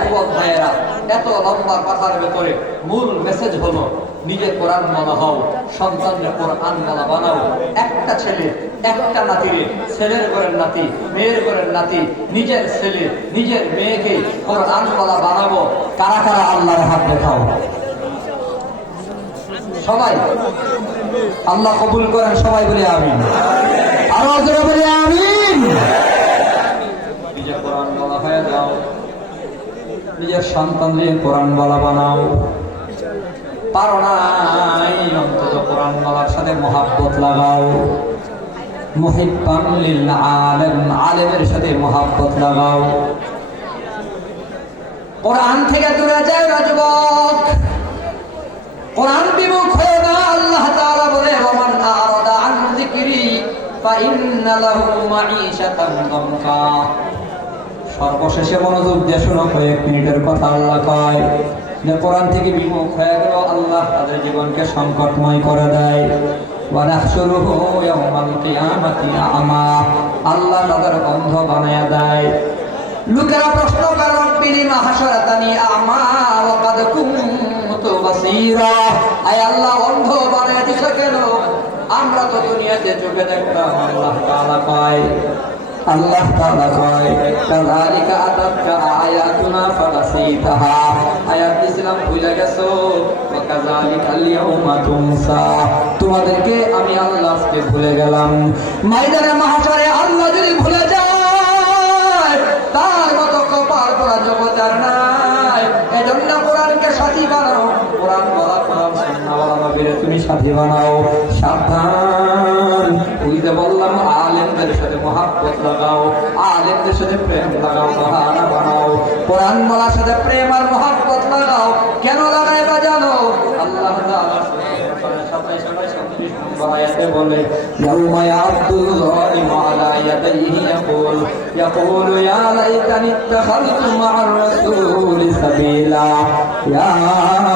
যুবক ভাইয়েরা, এত লম্বা কথার ভেতরে মূল মেসেজ হলো, নিজে কোরআন মালা হও, সন্তানরা কোরআন মালা বানাও। একটা ছেলে, একটা নাতিরে, ছেলের ঘরের নাতি, মেয়ের ঘরের নাতি, নিজের ছেলে, নিজের মেয়েকে কোরআন মালা বানাবো। কারা কারা আল্লাহর হাত দেখাও? সবাই আল্লাহ কবুল করেন, সবাই বলে আমিন। আরো জোরে বলে আমিন। নিজের কোরআন বলা হয়ে যাও, নিজের সন্তান দিয়ে কোরআন বলা বানাও। পারো নাই, অন্তত কোরআন বলার সাথে মহাব্বত লাগাও। মুহিব্বান লিল আলেম, আলেমের সাথে মহাব্বত লাগাও। কোরআন থেকে দূরে যায় না যুবক, কোরআন বিমুখ হয়ে না। আল্লাহ তাআলা বলে, ওমান আরাদা আন যিকরি ফাইন্না লাহু মাঈশাতান দানকা। সর্বশেষে মনোযোগ দিয়ে শোনো, কয়েক মিনিটের কথা আল্লাহ কয় যে কোরআন থেকে বিমুখ হয়ে গেল, আল্লাহ তাদের জীবনকে সংকটময় করে দেয়। ওয়া নাহশুরুহু ইয়াওমাল কিয়ামাতি আমা, আল্লাহ তাদের অন্ধ বানায়া দেয়। লোকেরা প্রশ্ন করে, রব্বি লিমা হাশারাতানি আমা ওয়া কাদ কুনতু বাসীরা, দুনিয়াতে চোখে দেখতাম, আল্লাহ তাআলা কয়, আল্লাহ তাআলা কয় কাযালিকা আতাতকা আয়াতুনা ফানাসিতাহা, আয়াত ইসলাম ভুলে গেছো, ওয়া কাযালিকাল ইয়াউমা তুনসা, তোমাদেরকে আমি আল্লাহ আজকে ভুলে গেলাম। ময়দানে মাহশারে আল্লাহ যদি ভুলে যায় তার মতো কপাল করা জগতার নাই। এজন্য কোরআনকে সাথী বানাও, কোরআন বলা কোরআন সুন্নাহ বলা নবীরে তুমি সাথী বানাও। সাবধান, ওই যে বললাম আলেমদের সাথে মহব্বত লাগাও, আলেমদের সাথে প্রেম লাগাও, বাহানা বানাও। কোরআন বলার সাথে প্রেম আর মহব্বত লাগাও। কেন লাগাইবা জানো? আল্লাহ তাআলা 27-28 নম্বর আয়াতে বলে, ইয়াউমা ইয়াবদুল যালিমু আলা ইয়াদাইহি ইয়াকুলু ইয়া লাইতানি ইত্তাখাযতু মা'আর রাসূলি সাবিলা, ইয়া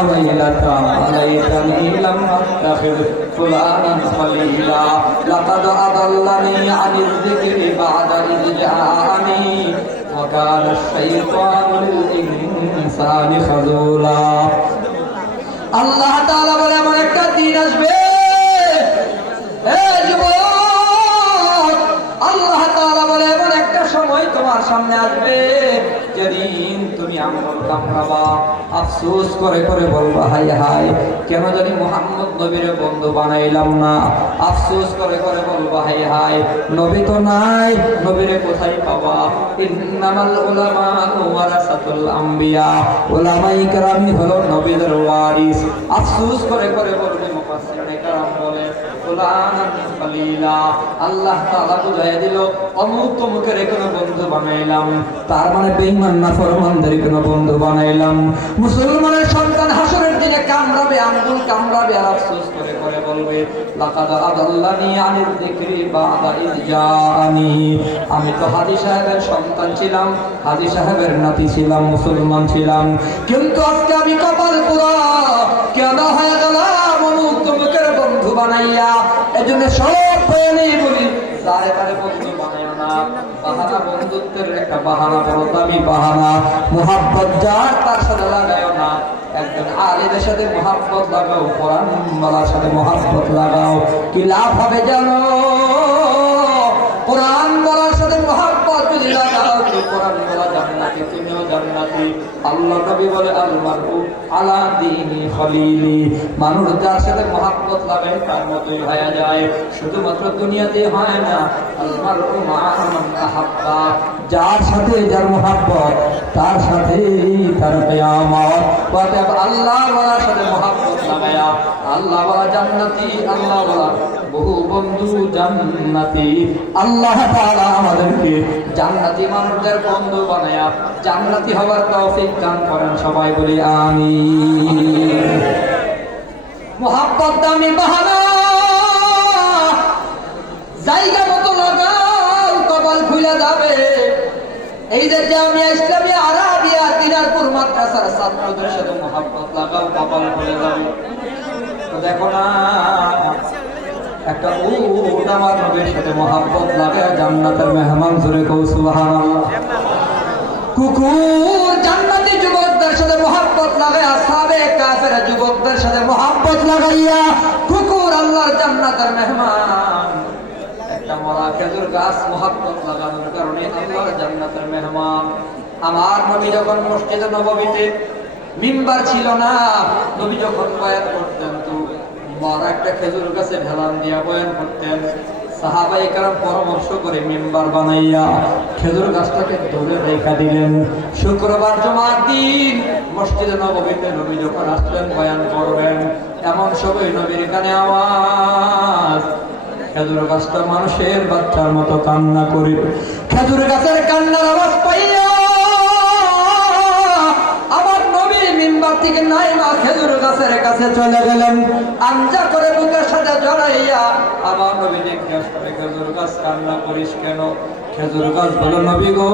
ওয়াইলাতা লাইতানি লাম আত্তাখিয ফুলানান খালিলা, লাকাদ আদাল্লানি আনিয যিকরি বা'দা ইয জাআনি ওয়া কানা আশ-শাইতানু লিল ইনসানি খাযুলা। আল্লাহ তাআলা বলে এমন একটা দিন আসবে, আল্লাহ তাআলা বলে এমন একটা সময় তোমার সামনে আসবে যেদিন তুমি আঙ্গুল কামড়াবা, আফসোস করে করে বলবা, হায় হায় কেন জানি মুহাম্মদ নবীর বন্ধু বানাইলাম না। আফসোস করে করে বলবা, হায় হায় নবী তো নাই, নবীরে কোথায় পাবা? ইন্নামাল উলামাউ ওয়ারাসাতুল আম্বিয়া, উলামায়ে কেরামই হলো নবীদের ওয়ারিস। আফসোস করে করে বলবে, মুফাসসিরিনে কেরাম বলে ফুলানান খালিলা, আল্লাহ তাআলা বুঝাইয়া দিল অমুক তমুকের কোনো বন্ধু বানাইলাম, তার মানে বেঈমান নাফরমানদের কোনো বন্ধু বানাইলাম। মুসলমানের সন্তান হাসরের দিনে কামড়াবে, আঙ্গুল কামড়াবে আর আফসোস করে করে বলবে, লাকাদ আদাল্লানি আনিয যিকরি বা'দা ইয জাআনি, আমি তো হাজী সাহেবের সন্তান ছিলাম, হাজী সাহেবের নাতি ছিলাম, মুসলমান ছিলাম, কিন্তু আজকে আমি কপাল পোড়া কেন হয়ে গেলাম অমুক তমুকের বন্ধু বানাইয়া। এজন্য সব বলেই বলি, তারে তারে বন্ধু বানাইও না। বাহানা বন্ধুত্বের একটা বাহানা, বড় দামি বাহানা। মুহাব্বত যার তার সাথে লাগাইও না। একজন আলেমের সাথে মুহাব্বত লাগাও, কোরআন ওয়ালার সাথে মুহাব্বত লাগাও, কি লাভ হবে জানো? কোরআন ওয়ালার সাথে মুহাব্বত যদি লাগাও তো কোরআন ওয়ালা জান্নাতি, তুমিও জান্নাতি। আল্লাহ নবী বলে, আল মারউ আলা দীনি খলিলি, মানুষ যার সাথে মুহাব্বত লাগায় তার মতোই হয়ে যায়। শুধুমাত্র দুনিয়াতে হয় না, আল মারউ মা মান আহাব্বা, যার সাথে যার মুহাব্বত তার সাথে তার কিয়ামত। অতএব আল্লাহ ওয়ালার সাথে মুহাব্বত লাগায়া আল্লাহ ওয়ালা জান্নাতি, আল্লাহ ওয়ালা বহু বন্ধু জান্নাতি। আল্লাহ তাআলা আমাদেরকে জান্নাতি মানুষদের বন্ধু বানায়া জান্নাতি হওয়ার তৌফিক দান করেন। সবাই বলি আমিন। মুহাব্বত দামি বাহানা, জায়গা মতো লাগাও, কপাল খুলে যাবে। এই যে জামিয়া ইসলামিয়া আরাবিয়া দিনারপুর মাদ্রাসার ছাত্রদের সাথে মুহাব্বত লাগাও, কপাল খুলে যাবে। তো দেখো না, একটা উট আমার নবীর সাথে মুহাব্বত লাগায় জান্নাতের মেহমান, জোরে কও সুবহানাল্লাহ। কুকুর জান্নাতি যুবকদের সাথে মুহাব্বত লাগায়, আসহাবে কাফের যুবকদের সাথে মুহাব্বত লাগাইয়া কুকুর আল্লাহর জান্নাতের মেহমান। একটা মরা খেজুর গাছ মুহাব্বত লাগানোর কারণে আল্লাহর জান্নাতের মেহমান। আমার নবী যখন মসজিদে নববীতে মিম্বার ছিল না, নবী যখন বয়ান করতেন তো মরা একটা খেজুর গাছে ঢেলান দিয়া বয়ান করতেন। সাহাবায়ে কেরাম পরামর্শ করে মিম্বার বানাইয়া খেজুর গাছটাকে ধরে রেখা দিলেন। শুক্রবার জুমার দিন মসজিদে নববীতে নবী যখন আসলেন বয়ান করবেন, এমন সময় নবীর কানে আওয়াজ, খেজুর গাছটা মানুষের বাচ্চার মতো কান্না করে। খেজুর গাছের কান্নার আওয়াজ পাইয়া আমার নবী মিম্বার থেকে নাইমা খেজুর গাছের কাছে চলে গেলেন। আঞ্জা করে বুকের সাথে জড়াইয়া আমার নবী জিজ্ঞাসা করে, খেজুর গাছ কান্না করিস কেন? খেজুর গাছ বলো, নবী গো,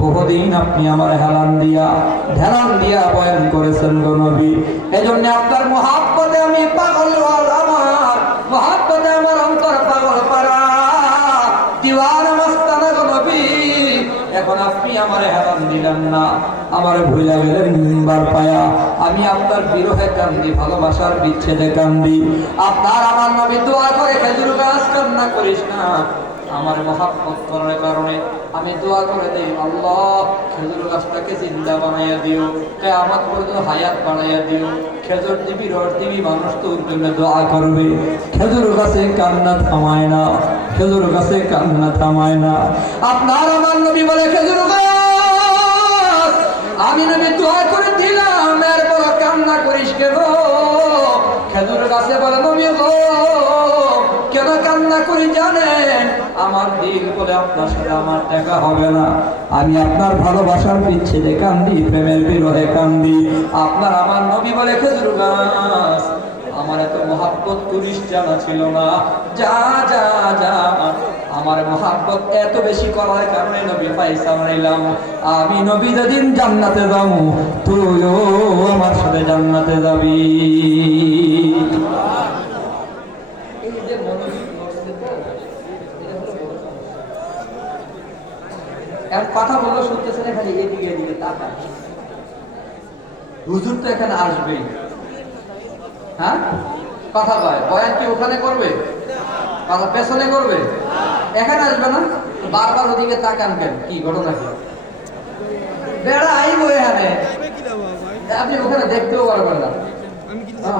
বহুদিন আপনি আমার ঢেলান দিয়া বয়ান করেছেন গো নবী, এজন্য আপনার মুহাব্বতে আমি পাগল, আমার মুহাব্বতে আমার অন্তর পাগল পারা দিওয়ানা মস্তানা গো নবী। এখন আপনি আমার হেলান দিলেন না, আমার ভুলা গেলেন মিম্বার পায়া আমি আপনার বিরহে কান্দি ভালোবাসার বিচ্ছেদে কান্দি আপনার আমার নবী দোয়া করে খেজুর গাছ কান্না করিস না আমার মহাব্বত করার কারণে আমি দোয়া করে দেই আল্লাহ খেজুর গাছটাকে জিন্দা বানাইয়া দিও কিয়ামত পর্যন্ত হায়াত বানাইয়া দিও খেজুর দিবি রস দিবি মানুষ তোর জন্য দোয়া করবে খেজুর গাছে কান্না থামায় না খেজুর গাছে কান্না থামায় না আপনার আমার নবী বলে খেজুর গাছ আমি নবী দোয়া করে দিলাম এরপর কান্না করিস কেন খেজুর গাছে বলে নবী গো কেন কান্না করি জানেন আমার দিন বলে আপনার সাথে আমার দেখা হবে না আমি আপনার ভালোবাসার বিচ্ছেদে কান্দি প্রেমের বিরহে কান্দি আপনার আমার নবী বলে খেজুর গাছ আমার এত মহাব্বত করিস জানা ছিল না যা যা যা আমার মহাব্বত এত বেশি করার কারণে নবী পয়সা নিলাম আমি নবী যেদিন জান্নাতে যাব তুইও আমার সাথে জান্নাতে যাবি কথা বললো শুনতেছে না খালি এদিকে এদিকে তাকা হুজুর তো এখানে আসবেই হ্যাঁ কথা কয় বয়ান কি ওখানে করবে কথা পেছনে করবে এখানে আসবে না বারবার ওদিকে তাকান কেন কি ঘটনা কি বেড়া আইব এখানে আপনি ওখানে দেখতেও পারবেন না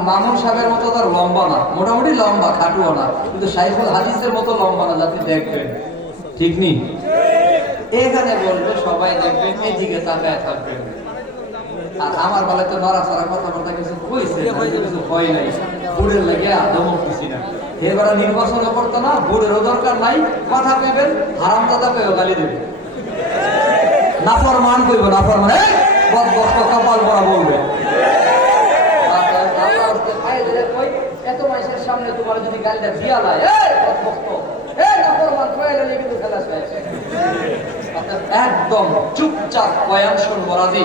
মামুন সাহেবের মতো তার লম্বা না মোটামুটি লম্বা খাটুও না কিন্তু শাইখুল হাদিসের মতো লম্বা না যাতে দেখবেন ঠিক নেই এখানে বলবে সবাই দেখবেন এইদিকে তাকায় থাকবেন আর আমার বলে তো নড়াচড়া কথাবার্তা কিছু কইছে কিছু হয় নাই বুড়ের লেগে দমক দিছি না এবারে নির্বাচন করতো না বুড়েরও দরকার নাই কথা কইবেন হারামদাদা কইও গালি দেবে নাফরমান কইব নাফরমান বদবক্ত কপাল পড়া বলবে এত মানুষের সামনে তোমার যদি গালিটা দিয়া দেয় বদবক্ত নাফরমান কইলে কিন্তু খেলা শেষ একদম চুপচাপ বয়ান শুনবো রাজি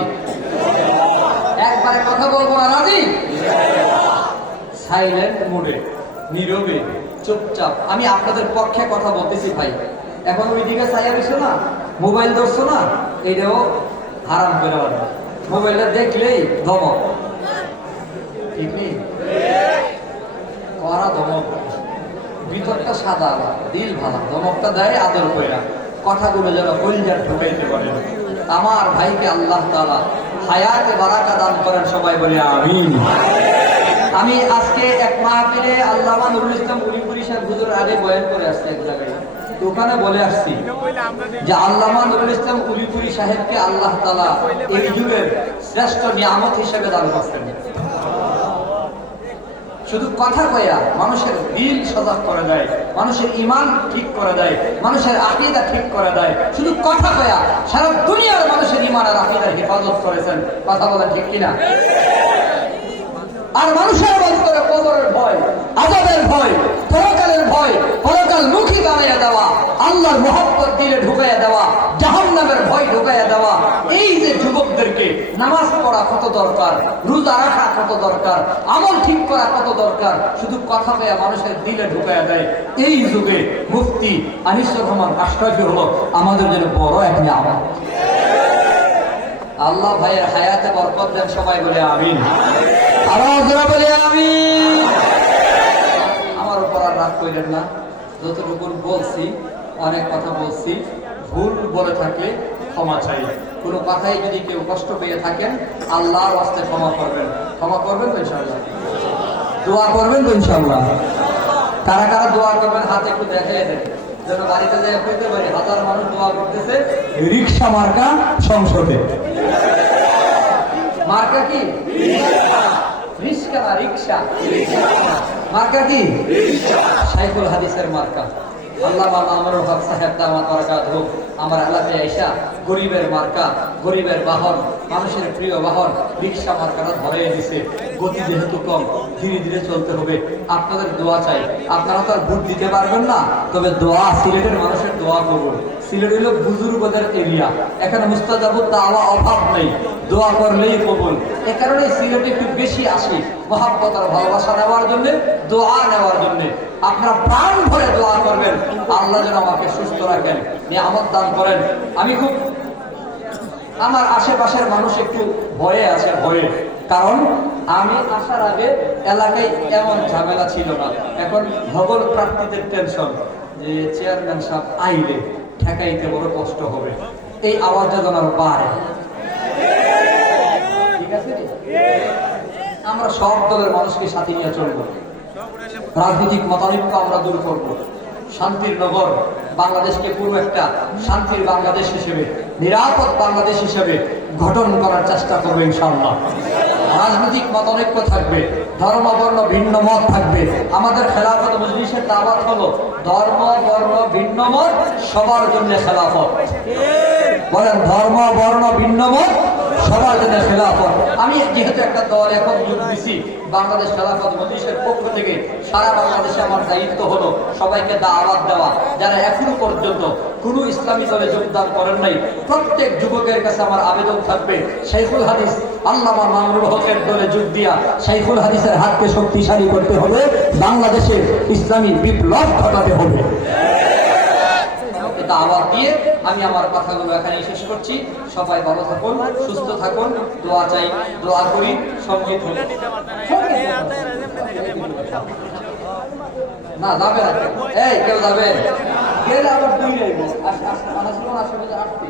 একবারে কথা বলবো না রাজি সাইলেন্ট মোডে নীরবে চুপচাপ আমি আপনাদের পক্ষে কথা বলতেছি ভাই এখন ওইদিকে চাইয়া বসে না মোবাইল ধরছো না এইটাও হারাম করে পারবে মোবাইলটা দেখলেই ধমক ঠিক নেই করা ধমক ভিতরটা সাদা দিল ভালো ধমকটা দেয় আদর করে কথাগুলো যেন কলিজার ঢুকাইতে পারেন আমার ভাইকে আল্লাহ তাআলা হায়াতে বারাকা দান করেন সবাই বলে আমিন আমি আজকে এক মাহফিলে আল্লামা নুরুল ইসলাম উলিপুরি সাহেব হুজুর আগে বয়ান করে আসছি এক জায়গায় তো ওখানে বলে আসছি যে আল্লামা নুরুল ইসলাম উলিপুরি সাহেবকে আল্লাহ তাআলা এই যুগের শ্রেষ্ঠ নিয়ামত হিসেবে দান করছেন শুধু কথা কয়া মানুষের দিল সজাগ করে দেয় মানুষের ঈমান ঠিক করে দেয় মানুষের আকীদা ঠিক করে দেয় শুধু কথা কয়া সারা দুনিয়ার মানুষের ঈমান আর আকীদার হেফাজত করেছেন কথা বলেন ঠিক কিনা আর মানুষের অন্তরে কবরের ভয় আযাবের ভয় পরকালের ভয় পরকাল মুখী বানাইয়া দেওয়া আল্লাহর মহব্বত দিলে ঢুকাইয়া দেওয়া জাহান্নামের ভয় ঢুকাইয়া দেওয়া এই যে যুবকদেরকে নামাজ পড়া কত দরকার রোজা রাখা কত দরকার আমল ঠিক করা কত দরকার শুধু কথা কয়া মানুষের দিলে ঢুকাইয়া দেয় এই যুগে মুফতি আনিসুর রহমান আশরাফি হলো আমাদের জন্য বড় এক নিয়ামত আল্লাহ ভাইয়ের হায়াতে বরকত দেন সবাই বলে আমিন আরো জোরে বলে আমিন আমার উপর আর রাগ কইলেন না যতটুকু বলছি অনেক কথা বলছি ভুল বলে থাকলে ক্ষমা চাই কোনো কথাই যদি কেউ কষ্ট পেয়ে থাকেন আল্লাহর ওয়াস্তে ক্ষমা করবেন তো ইনশাআল্লাহ দোয়া করবেন তো ইনশাআল্লাহ কারা কারা দোয়া করবেন হাতে একটু দেখাই দেন যেন বাড়িতে যাই কইতে পারি হাজার মানুষ দোয়া করতেছে রিকশা মার্কা সংসদে মার্কা কি রিকশা না রিকশা মার্কা কি শাইখুল হাদিসের মার্কা আল্লামা মামুনুল হক সাহেব দামাত বারাকাতুহু আমার এলাকায় আইসা গরিবের মার্কা গরিবের বাহন মানুষের প্রিয় বাহন রিকশা মার্কাটা ধরে দিছে গতি যেহেতু কম ধীরে ধীরে চলতে হবে আপনাদের দোয়া চাই আপনারা তো আর ভোট দিতে পারবেন না তবে দোয়া সিলেটের মানুষের দোয়া করুন সিলেট হলো বুজুর্গদের এরিয়া এখানে মুস্তাজাবুত দাওয়া অভাব নেই দোয়া করলেই কবুল এ কারণে সিলেটে একটু বেশি আসি মহব্বত আর ভালোবাসা নেওয়ার জন্য দোয়া নেওয়ার জন্য আপনারা প্রাণ ভরে দোয়া করবেন আল্লাহ যেন আমাকে সুস্থ রাখেন নিয়ামত দান করেন আমি খুব আমার আশেপাশের মানুষ একটু ভয়ে আছে, ভয়ে। কারণ আমি আসার আগে এলাকায় এমন ঝামেলা ছিল না, এখন ভবন প্রার্থীদের টেনশন যে চেয়ারম্যান সাহেব আইলে ঠেকাইতে বড় কষ্ট হবে, এই আওয়াজটা যেন আরো বাড়ে। ঠিক আছে, আমরা সব দলের মানুষকে সাথে নিয়ে চলবো, রাজনৈতিক মতানৈক্য আমরা দূর করব, শান্তির নগর বাংলাদেশকে পুরো একটা শান্তির বাংলাদেশ হিসেবে, নিরাপদ বাংলাদেশ হিসেবে গঠন করার চেষ্টা করবো ইনশাআল্লাহ। রাজনৈতিক মতানৈক্য থাকবে, ধর্ম বর্ণ ভিন্ন মত থাকবে। আমাদের খেলাফত মজলিসের দাওয়াত হলো ধর্ম বর্ণ ভিন্ন মত সবার জন্য খেলাফত। বলেন ধর্ম বর্ণ ভিন্ন মত সবার জন্য খেলাফত। আমি যেহেতু একটা দল এখন যোগ দিছি, বাংলাদেশ খেলাফত মজলিসের পক্ষ থেকে সারা বাংলাদেশে আমার দায়িত্ব হলো সবাইকে দাওয়াত দেওয়া। যারা এখনো পর্যন্ত কোনো ইসলামী দলে যোগদান করেন নাই, প্রত্যেক যুবকের কাছে আমার আবেদন থাকবে, শাইখুল হাদিস আল্লামা মামুনুল হকের দলে যোগ দিয়া শাইখুল হাদিসের হাতকে শক্তিশালী করতে হবে, বাংলাদেশে ইসলামী বিপ্লব ঘটাতে হবে। দাওয়াত দিয়ে আমি আমার কথাগুলো এখানে শেষ করছি। সবাই ভালো থাকুন, সুস্থ থাকুন, দোয়া চাই, দোয়া করি, সঙ্গীত হোক। না যাবে না, এই কেউ যাবে গেলে আবার দুই রইব। আসবে আসবে আসবে আসবে।